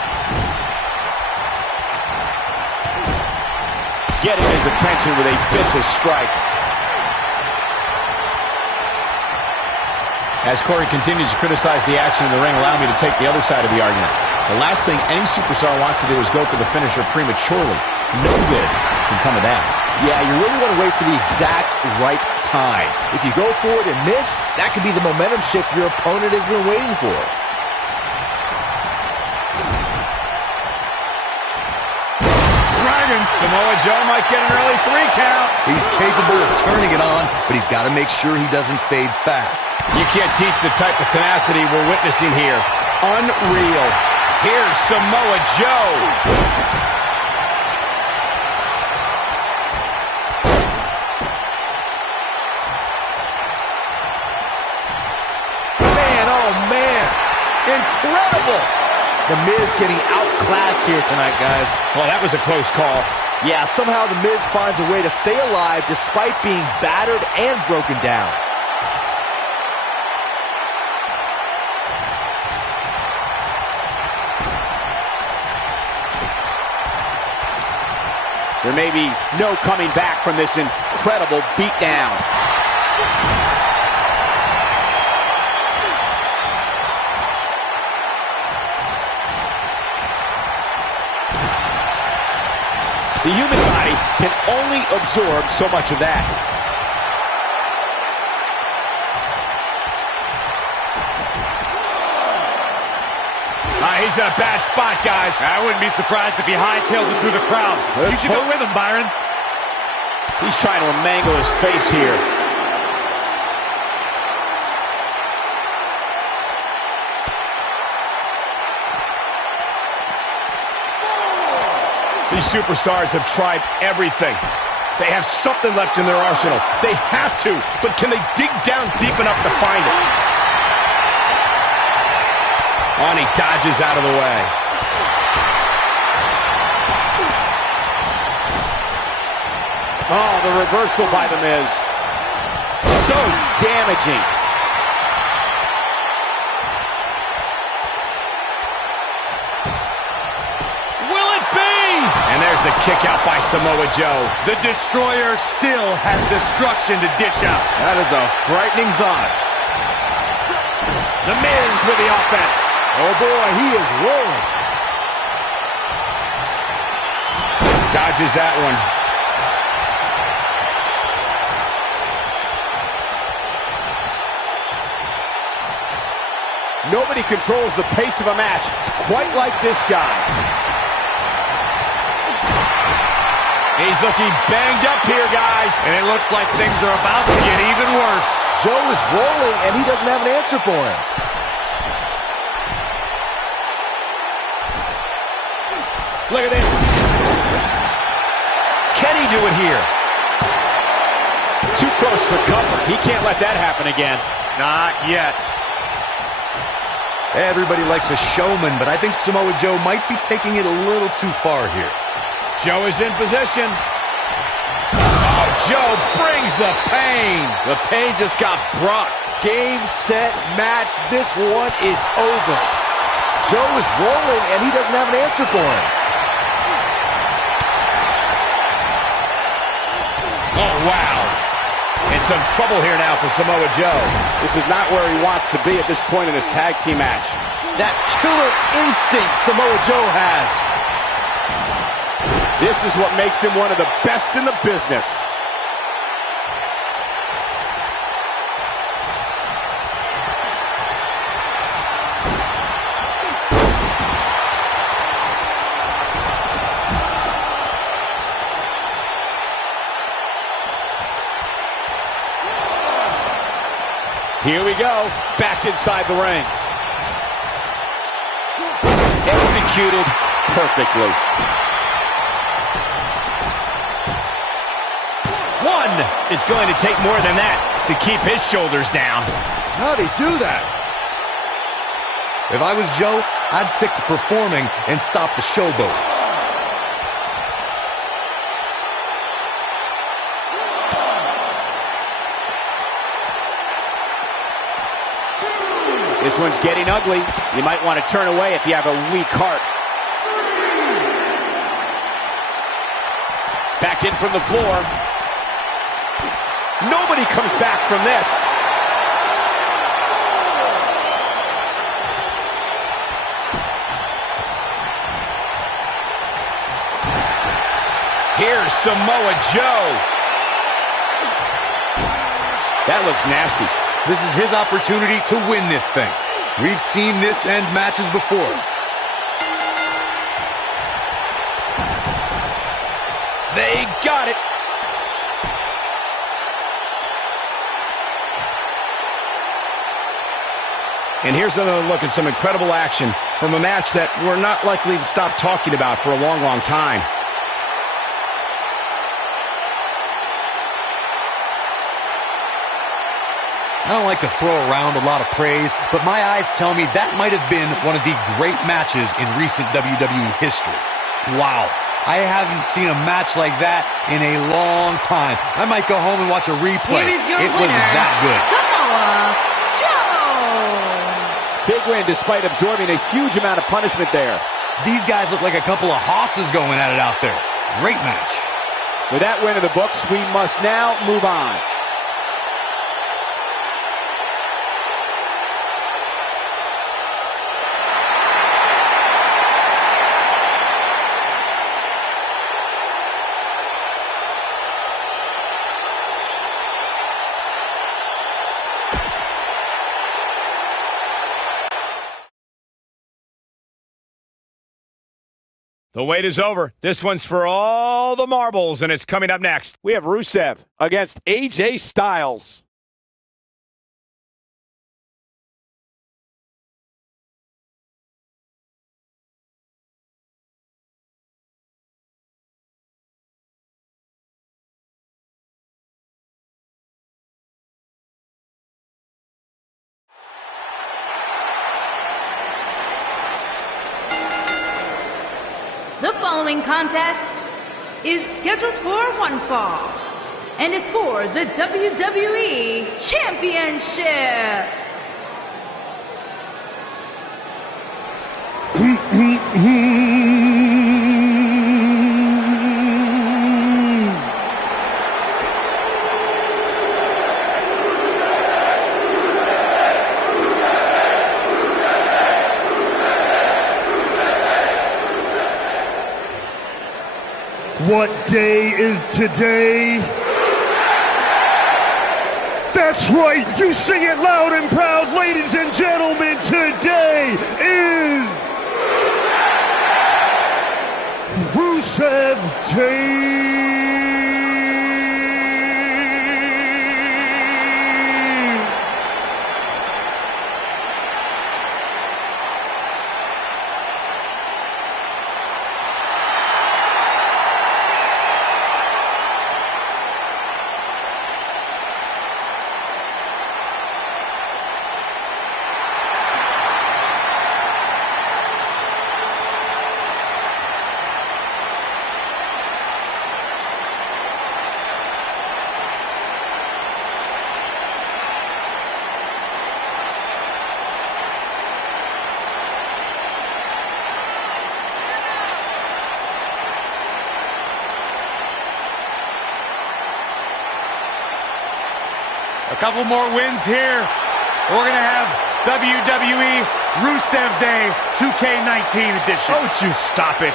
Getting his attention with a vicious strike. As Corey continues to criticize the action in the ring, allow me to take the other side of the argument. The last thing any superstar wants to do is go for the finisher prematurely. No good can come of that. Yeah, you really want to wait for the exact right time. If you go for it and miss, that could be the momentum shift your opponent has been waiting for. Dragon. Samoa Joe might get an early 3 count. He's capable of turning it on, but he's got to make sure he doesn't fade fast. You can't teach the type of tenacity we're witnessing here. Unreal. Here's Samoa Joe. Man, oh man. Incredible. The Miz getting outclassed here tonight, guys. Well, that was a close call. Yeah, somehow the Miz finds a way to stay alive despite being battered and broken down. There may be no coming back from this incredible beatdown. The human body can only absorb so much of that. He's he's in a bad spot, guys. I wouldn't be surprised if he hightails it through the crowd. You should go with him, Byron. He's trying to mangle his face here. These superstars have tried everything. They have something left in their arsenal. They have to, but can they dig down deep enough to find it? Oh, and he dodges out of the way. Oh, the reversal by The Miz. So damaging. Will it be? And there's the kick out by Samoa Joe. The Destroyer still has destruction to dish out. That is a frightening thought. The Miz with the offense. Oh boy, he is rolling. Dodges that one. Nobody controls the pace of a match quite like this guy. He's looking banged up here, guys. And it looks like things are about to get even worse. Joe is rolling, and he doesn't have an answer for him. Look at this. Can he do it here? Too close for cover. He can't let that happen again. Not yet. Everybody likes a showman, but I think Samoa Joe might be taking it a little too far here. Joe is in position. Oh, Joe brings the pain. The pain just got brought. Game, set, match. This one is over. Joe is rolling, and he doesn't have an answer for him. Oh, wow. In some trouble here now for Samoa Joe. This is not where he wants to be at this point in this tag team match. That killer instinct Samoa Joe has. This is what makes him one of the best in the business. Here we go, back inside the ring. Executed perfectly. One! It's going to take more than that to keep his shoulders down. How'd he do that? If I was Joe, I'd stick to performing and stop the showboat. This one's getting ugly. You might want to turn away if you have a weak heart. Back in from the floor. Nobody comes back from this. Here's Samoa Joe. That looks nasty. This is his opportunity to win this thing. We've seen this end matches before. They got it. And here's another look at some incredible action from a match that we're not likely to stop talking about for a long, long time. I don't like to throw around a lot of praise, but my eyes tell me that might have been one of the great matches in recent WWE history. Wow, I haven't seen a match like that in a long time. I might go home and watch a replay. Here is your It was winner, that good. Samoa Joe. Big win despite absorbing a huge amount of punishment there. These guys look like a couple of hosses going at it out there. Great match. With that win in the books, we must now move on. The wait is over. This one's for all the marbles, and it's coming up next. We have Rusev against AJ Styles. The following contest is scheduled for one fall and is for the WWE Championship. What day is today? That's right, you sing it loud and proud, ladies and gentlemen. Today is Rusev Day. A couple more wins here. We're going to have WWE Rusev Day 2K19 edition. Don't you stop it.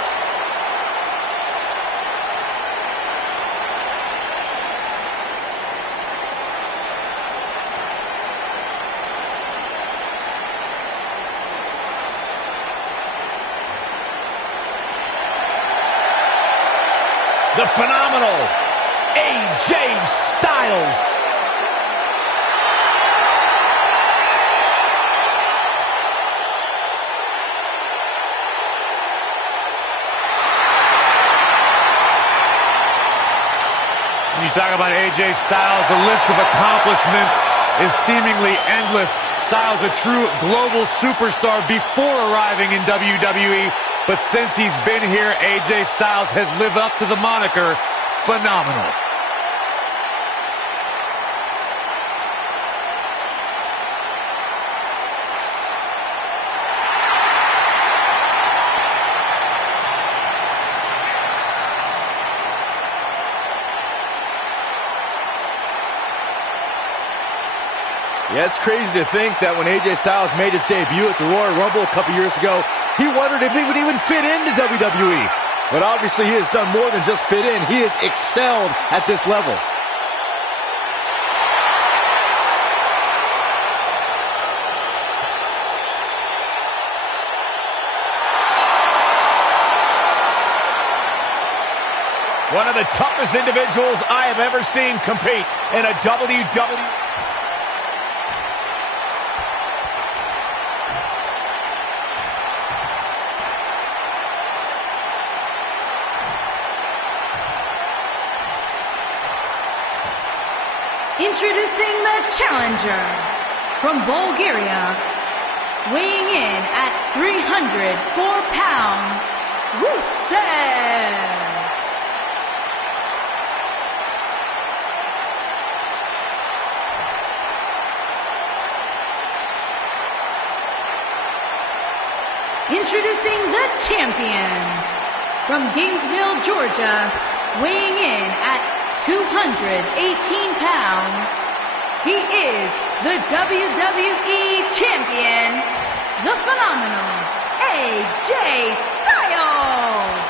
The phenomenal AJ Styles. When you talk about AJ Styles, the list of accomplishments is seemingly endless. Styles, a true global superstar before arriving in WWE, but since he's been here, AJ Styles has lived up to the moniker phenomenal. Yeah, it's crazy to think that when AJ Styles made his debut at the Royal Rumble a couple years ago, he wondered if he would even fit into WWE. But obviously he has done more than just fit in. He has excelled at this level. One of the toughest individuals I have ever seen compete in a WWE. Introducing the challenger from Bulgaria, weighing in at 304 pounds, Rusev. Introducing the champion from Gainesville, Georgia, weighing in at 218 pounds, he is the WWE Champion, the phenomenal AJ Styles.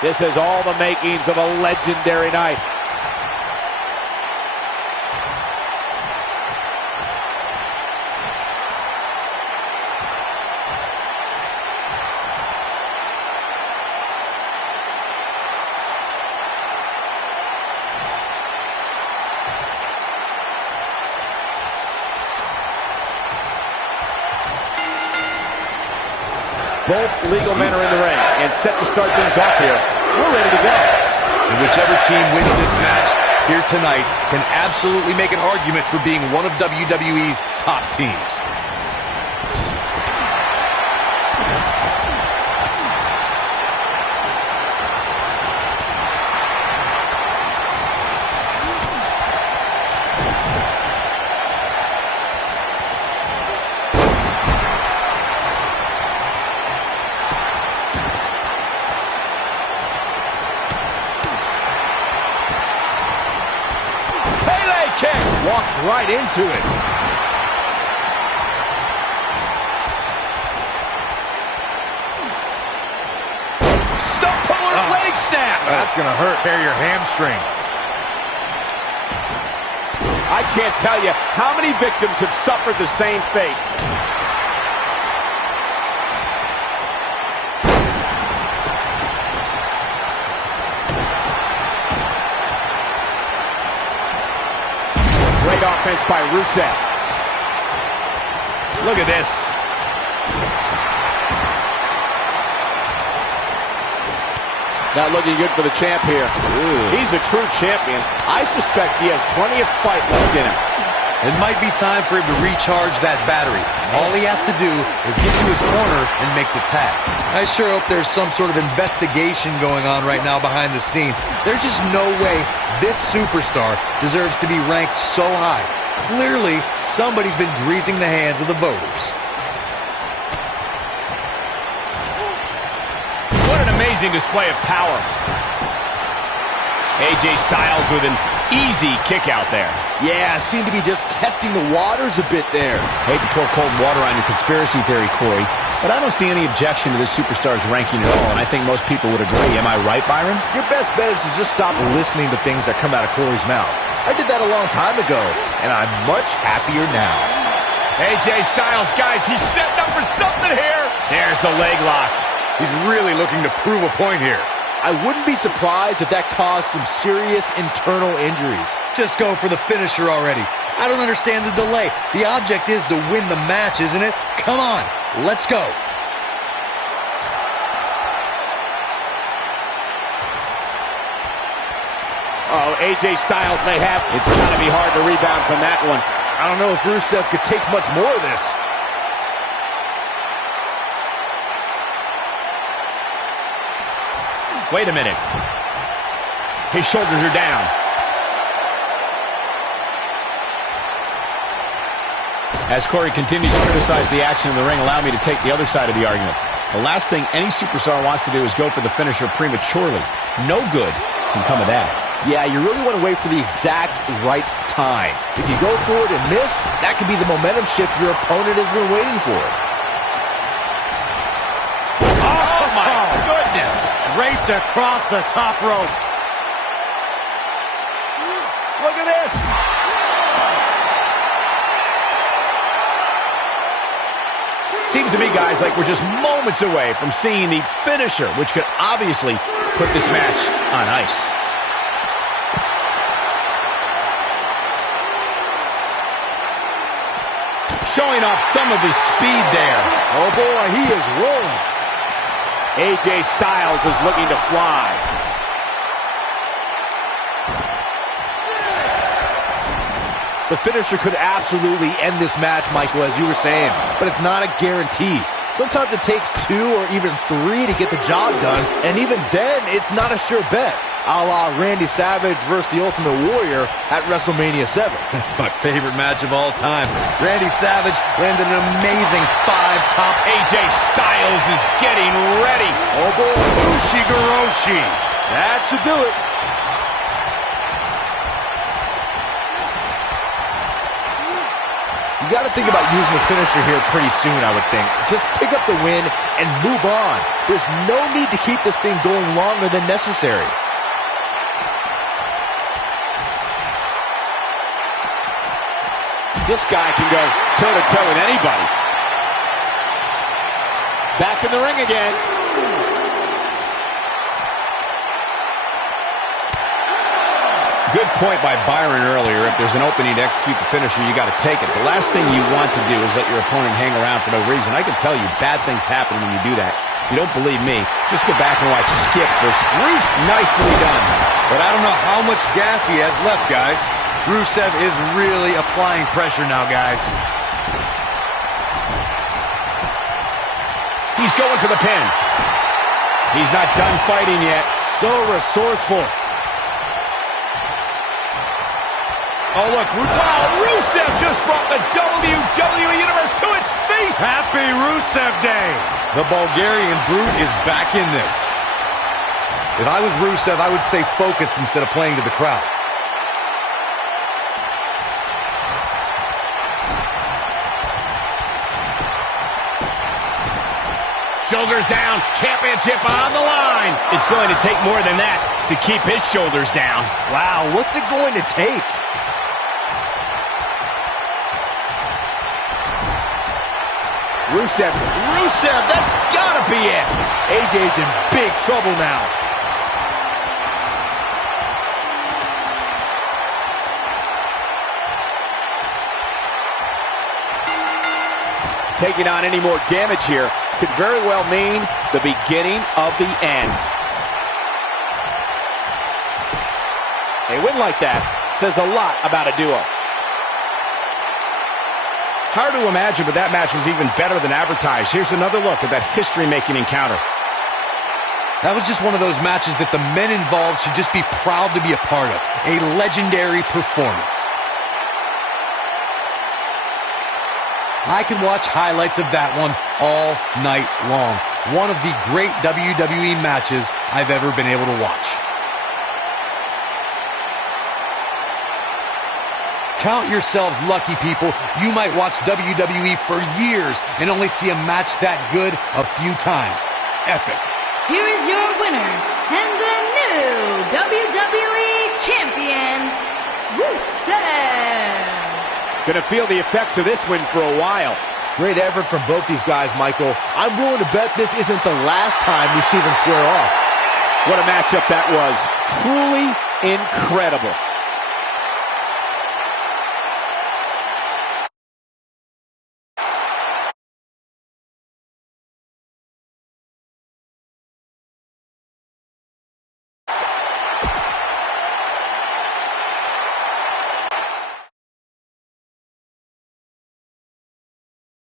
This has all the makings of a legendary night. Both legal men are in the ring and set to start things off here. We're ready to go. And whichever team wins this match here tonight can absolutely make an argument for being one of WWE's top teams. Walked right into it. Stump puller leg snap. That's going to hurt. Tear your hamstring. I can't tell you how many victims have suffered the same fate. Great offense by Rusev. Look at this. Not looking good for the champ here. He's a true champion. I suspect he has plenty of fight left in him. It might be time for him to recharge that battery. All he has to do is get to his corner and make the tag. I sure hope there's some sort of investigation going on right now behind the scenes. There's just no way this superstar deserves to be ranked so high. Clearly, somebody's been greasing the hands of the voters. What an amazing display of power. AJ Styles with an easy kick out there. Yeah, seemed to be just testing the waters a bit there. Hate to pour cold water on your conspiracy theory, Corey, but I don't see any objection to this superstar's ranking at all, and I think most people would agree. Am I right, Byron? Your best bet is to just stop listening to things that come out of Corey's mouth. I did that a long time ago, and I'm much happier now. AJ Styles, guys, he's setting up for something here. There's the leg lock. He's really looking to prove a point here. I wouldn't be surprised if that caused some serious internal injuries. Just go for the finisher already. I don't understand the delay. The object is to win the match, isn't it? Come on, let's go. Oh, AJ Styles may have. It's got to be hard to rebound from that one. I don't know if Rusev could take much more of this. Wait a minute. His shoulders are down. As Corey continues to criticize the action in the ring, allow me to take the other side of the argument. The last thing any superstar wants to do is go for the finisher prematurely. No good can come of that. Yeah, you really want to wait for the exact right time. If you go for it and miss, that could be the momentum shift your opponent has been waiting for. Oh my goodness! Draped across the top rope. Look at this! Seems to me, guys, like we're just moments away from seeing the finisher, which could obviously put this match on ice. Showing off some of his speed there. Oh boy, he is rolling. AJ Styles is looking to fly. The finisher could absolutely end this match, Michael, as you were saying, but it's not a guarantee. Sometimes it takes 2 or even 3 to get the job done, and even then, it's not a sure bet. A la Randy Savage versus the Ultimate Warrior at WrestleMania 7. That's my favorite match of all time. Randy Savage landed an amazing 5-top. AJ Styles is getting ready. Oh boy. Ushigoroshi. That should do it. You got to think about using the finisher here pretty soon, I would think. Just pick up the win and move on. There's no need to keep this thing going longer than necessary. This guy can go toe-to-toe with anybody. Back in the ring again. Good point by Byron earlier. If there's an opening to execute the finisher, you got to take it. The last thing you want to do is let your opponent hang around for no reason. I can tell you, bad things happen when you do that. If you don't believe me, just go back and watch Skip versus Rusev. Nicely done. But I don't know how much gas he has left, guys. Rusev is really applying pressure now, guys. He's going for the pin. He's not done fighting yet. So resourceful. Oh, look. Wow, Rusev just brought the WWE Universe to its feet. Happy Rusev Day. The Bulgarian Brute is back in this. If I was Rusev, I would stay focused instead of playing to the crowd. Shoulders down, championship on the line. It's going to take more than that to keep his shoulders down. Wow, what's it going to take? Rusev, that's gotta be it. AJ's in big trouble now. Taking on any more damage here could very well mean the beginning of the end. A win like that says a lot about a duo. Hard to imagine, but that match was even better than advertised. Here's another look at that history-making encounter. That was just one of those matches that the men involved should just be proud to be a part of. A legendary performance. I can watch highlights of that one all night long. One of the great WWE matches I've ever been able to watch. Count yourselves lucky, people. You might watch WWE for years and only see a match that good a few times. Epic. Here is your winner and the new WWE Champion, Rusev. Gonna feel the effects of this win for a while. Great effort from both these guys, Michael. I'm willing to bet this isn't the last time we see them square off. What a matchup that was. Truly incredible.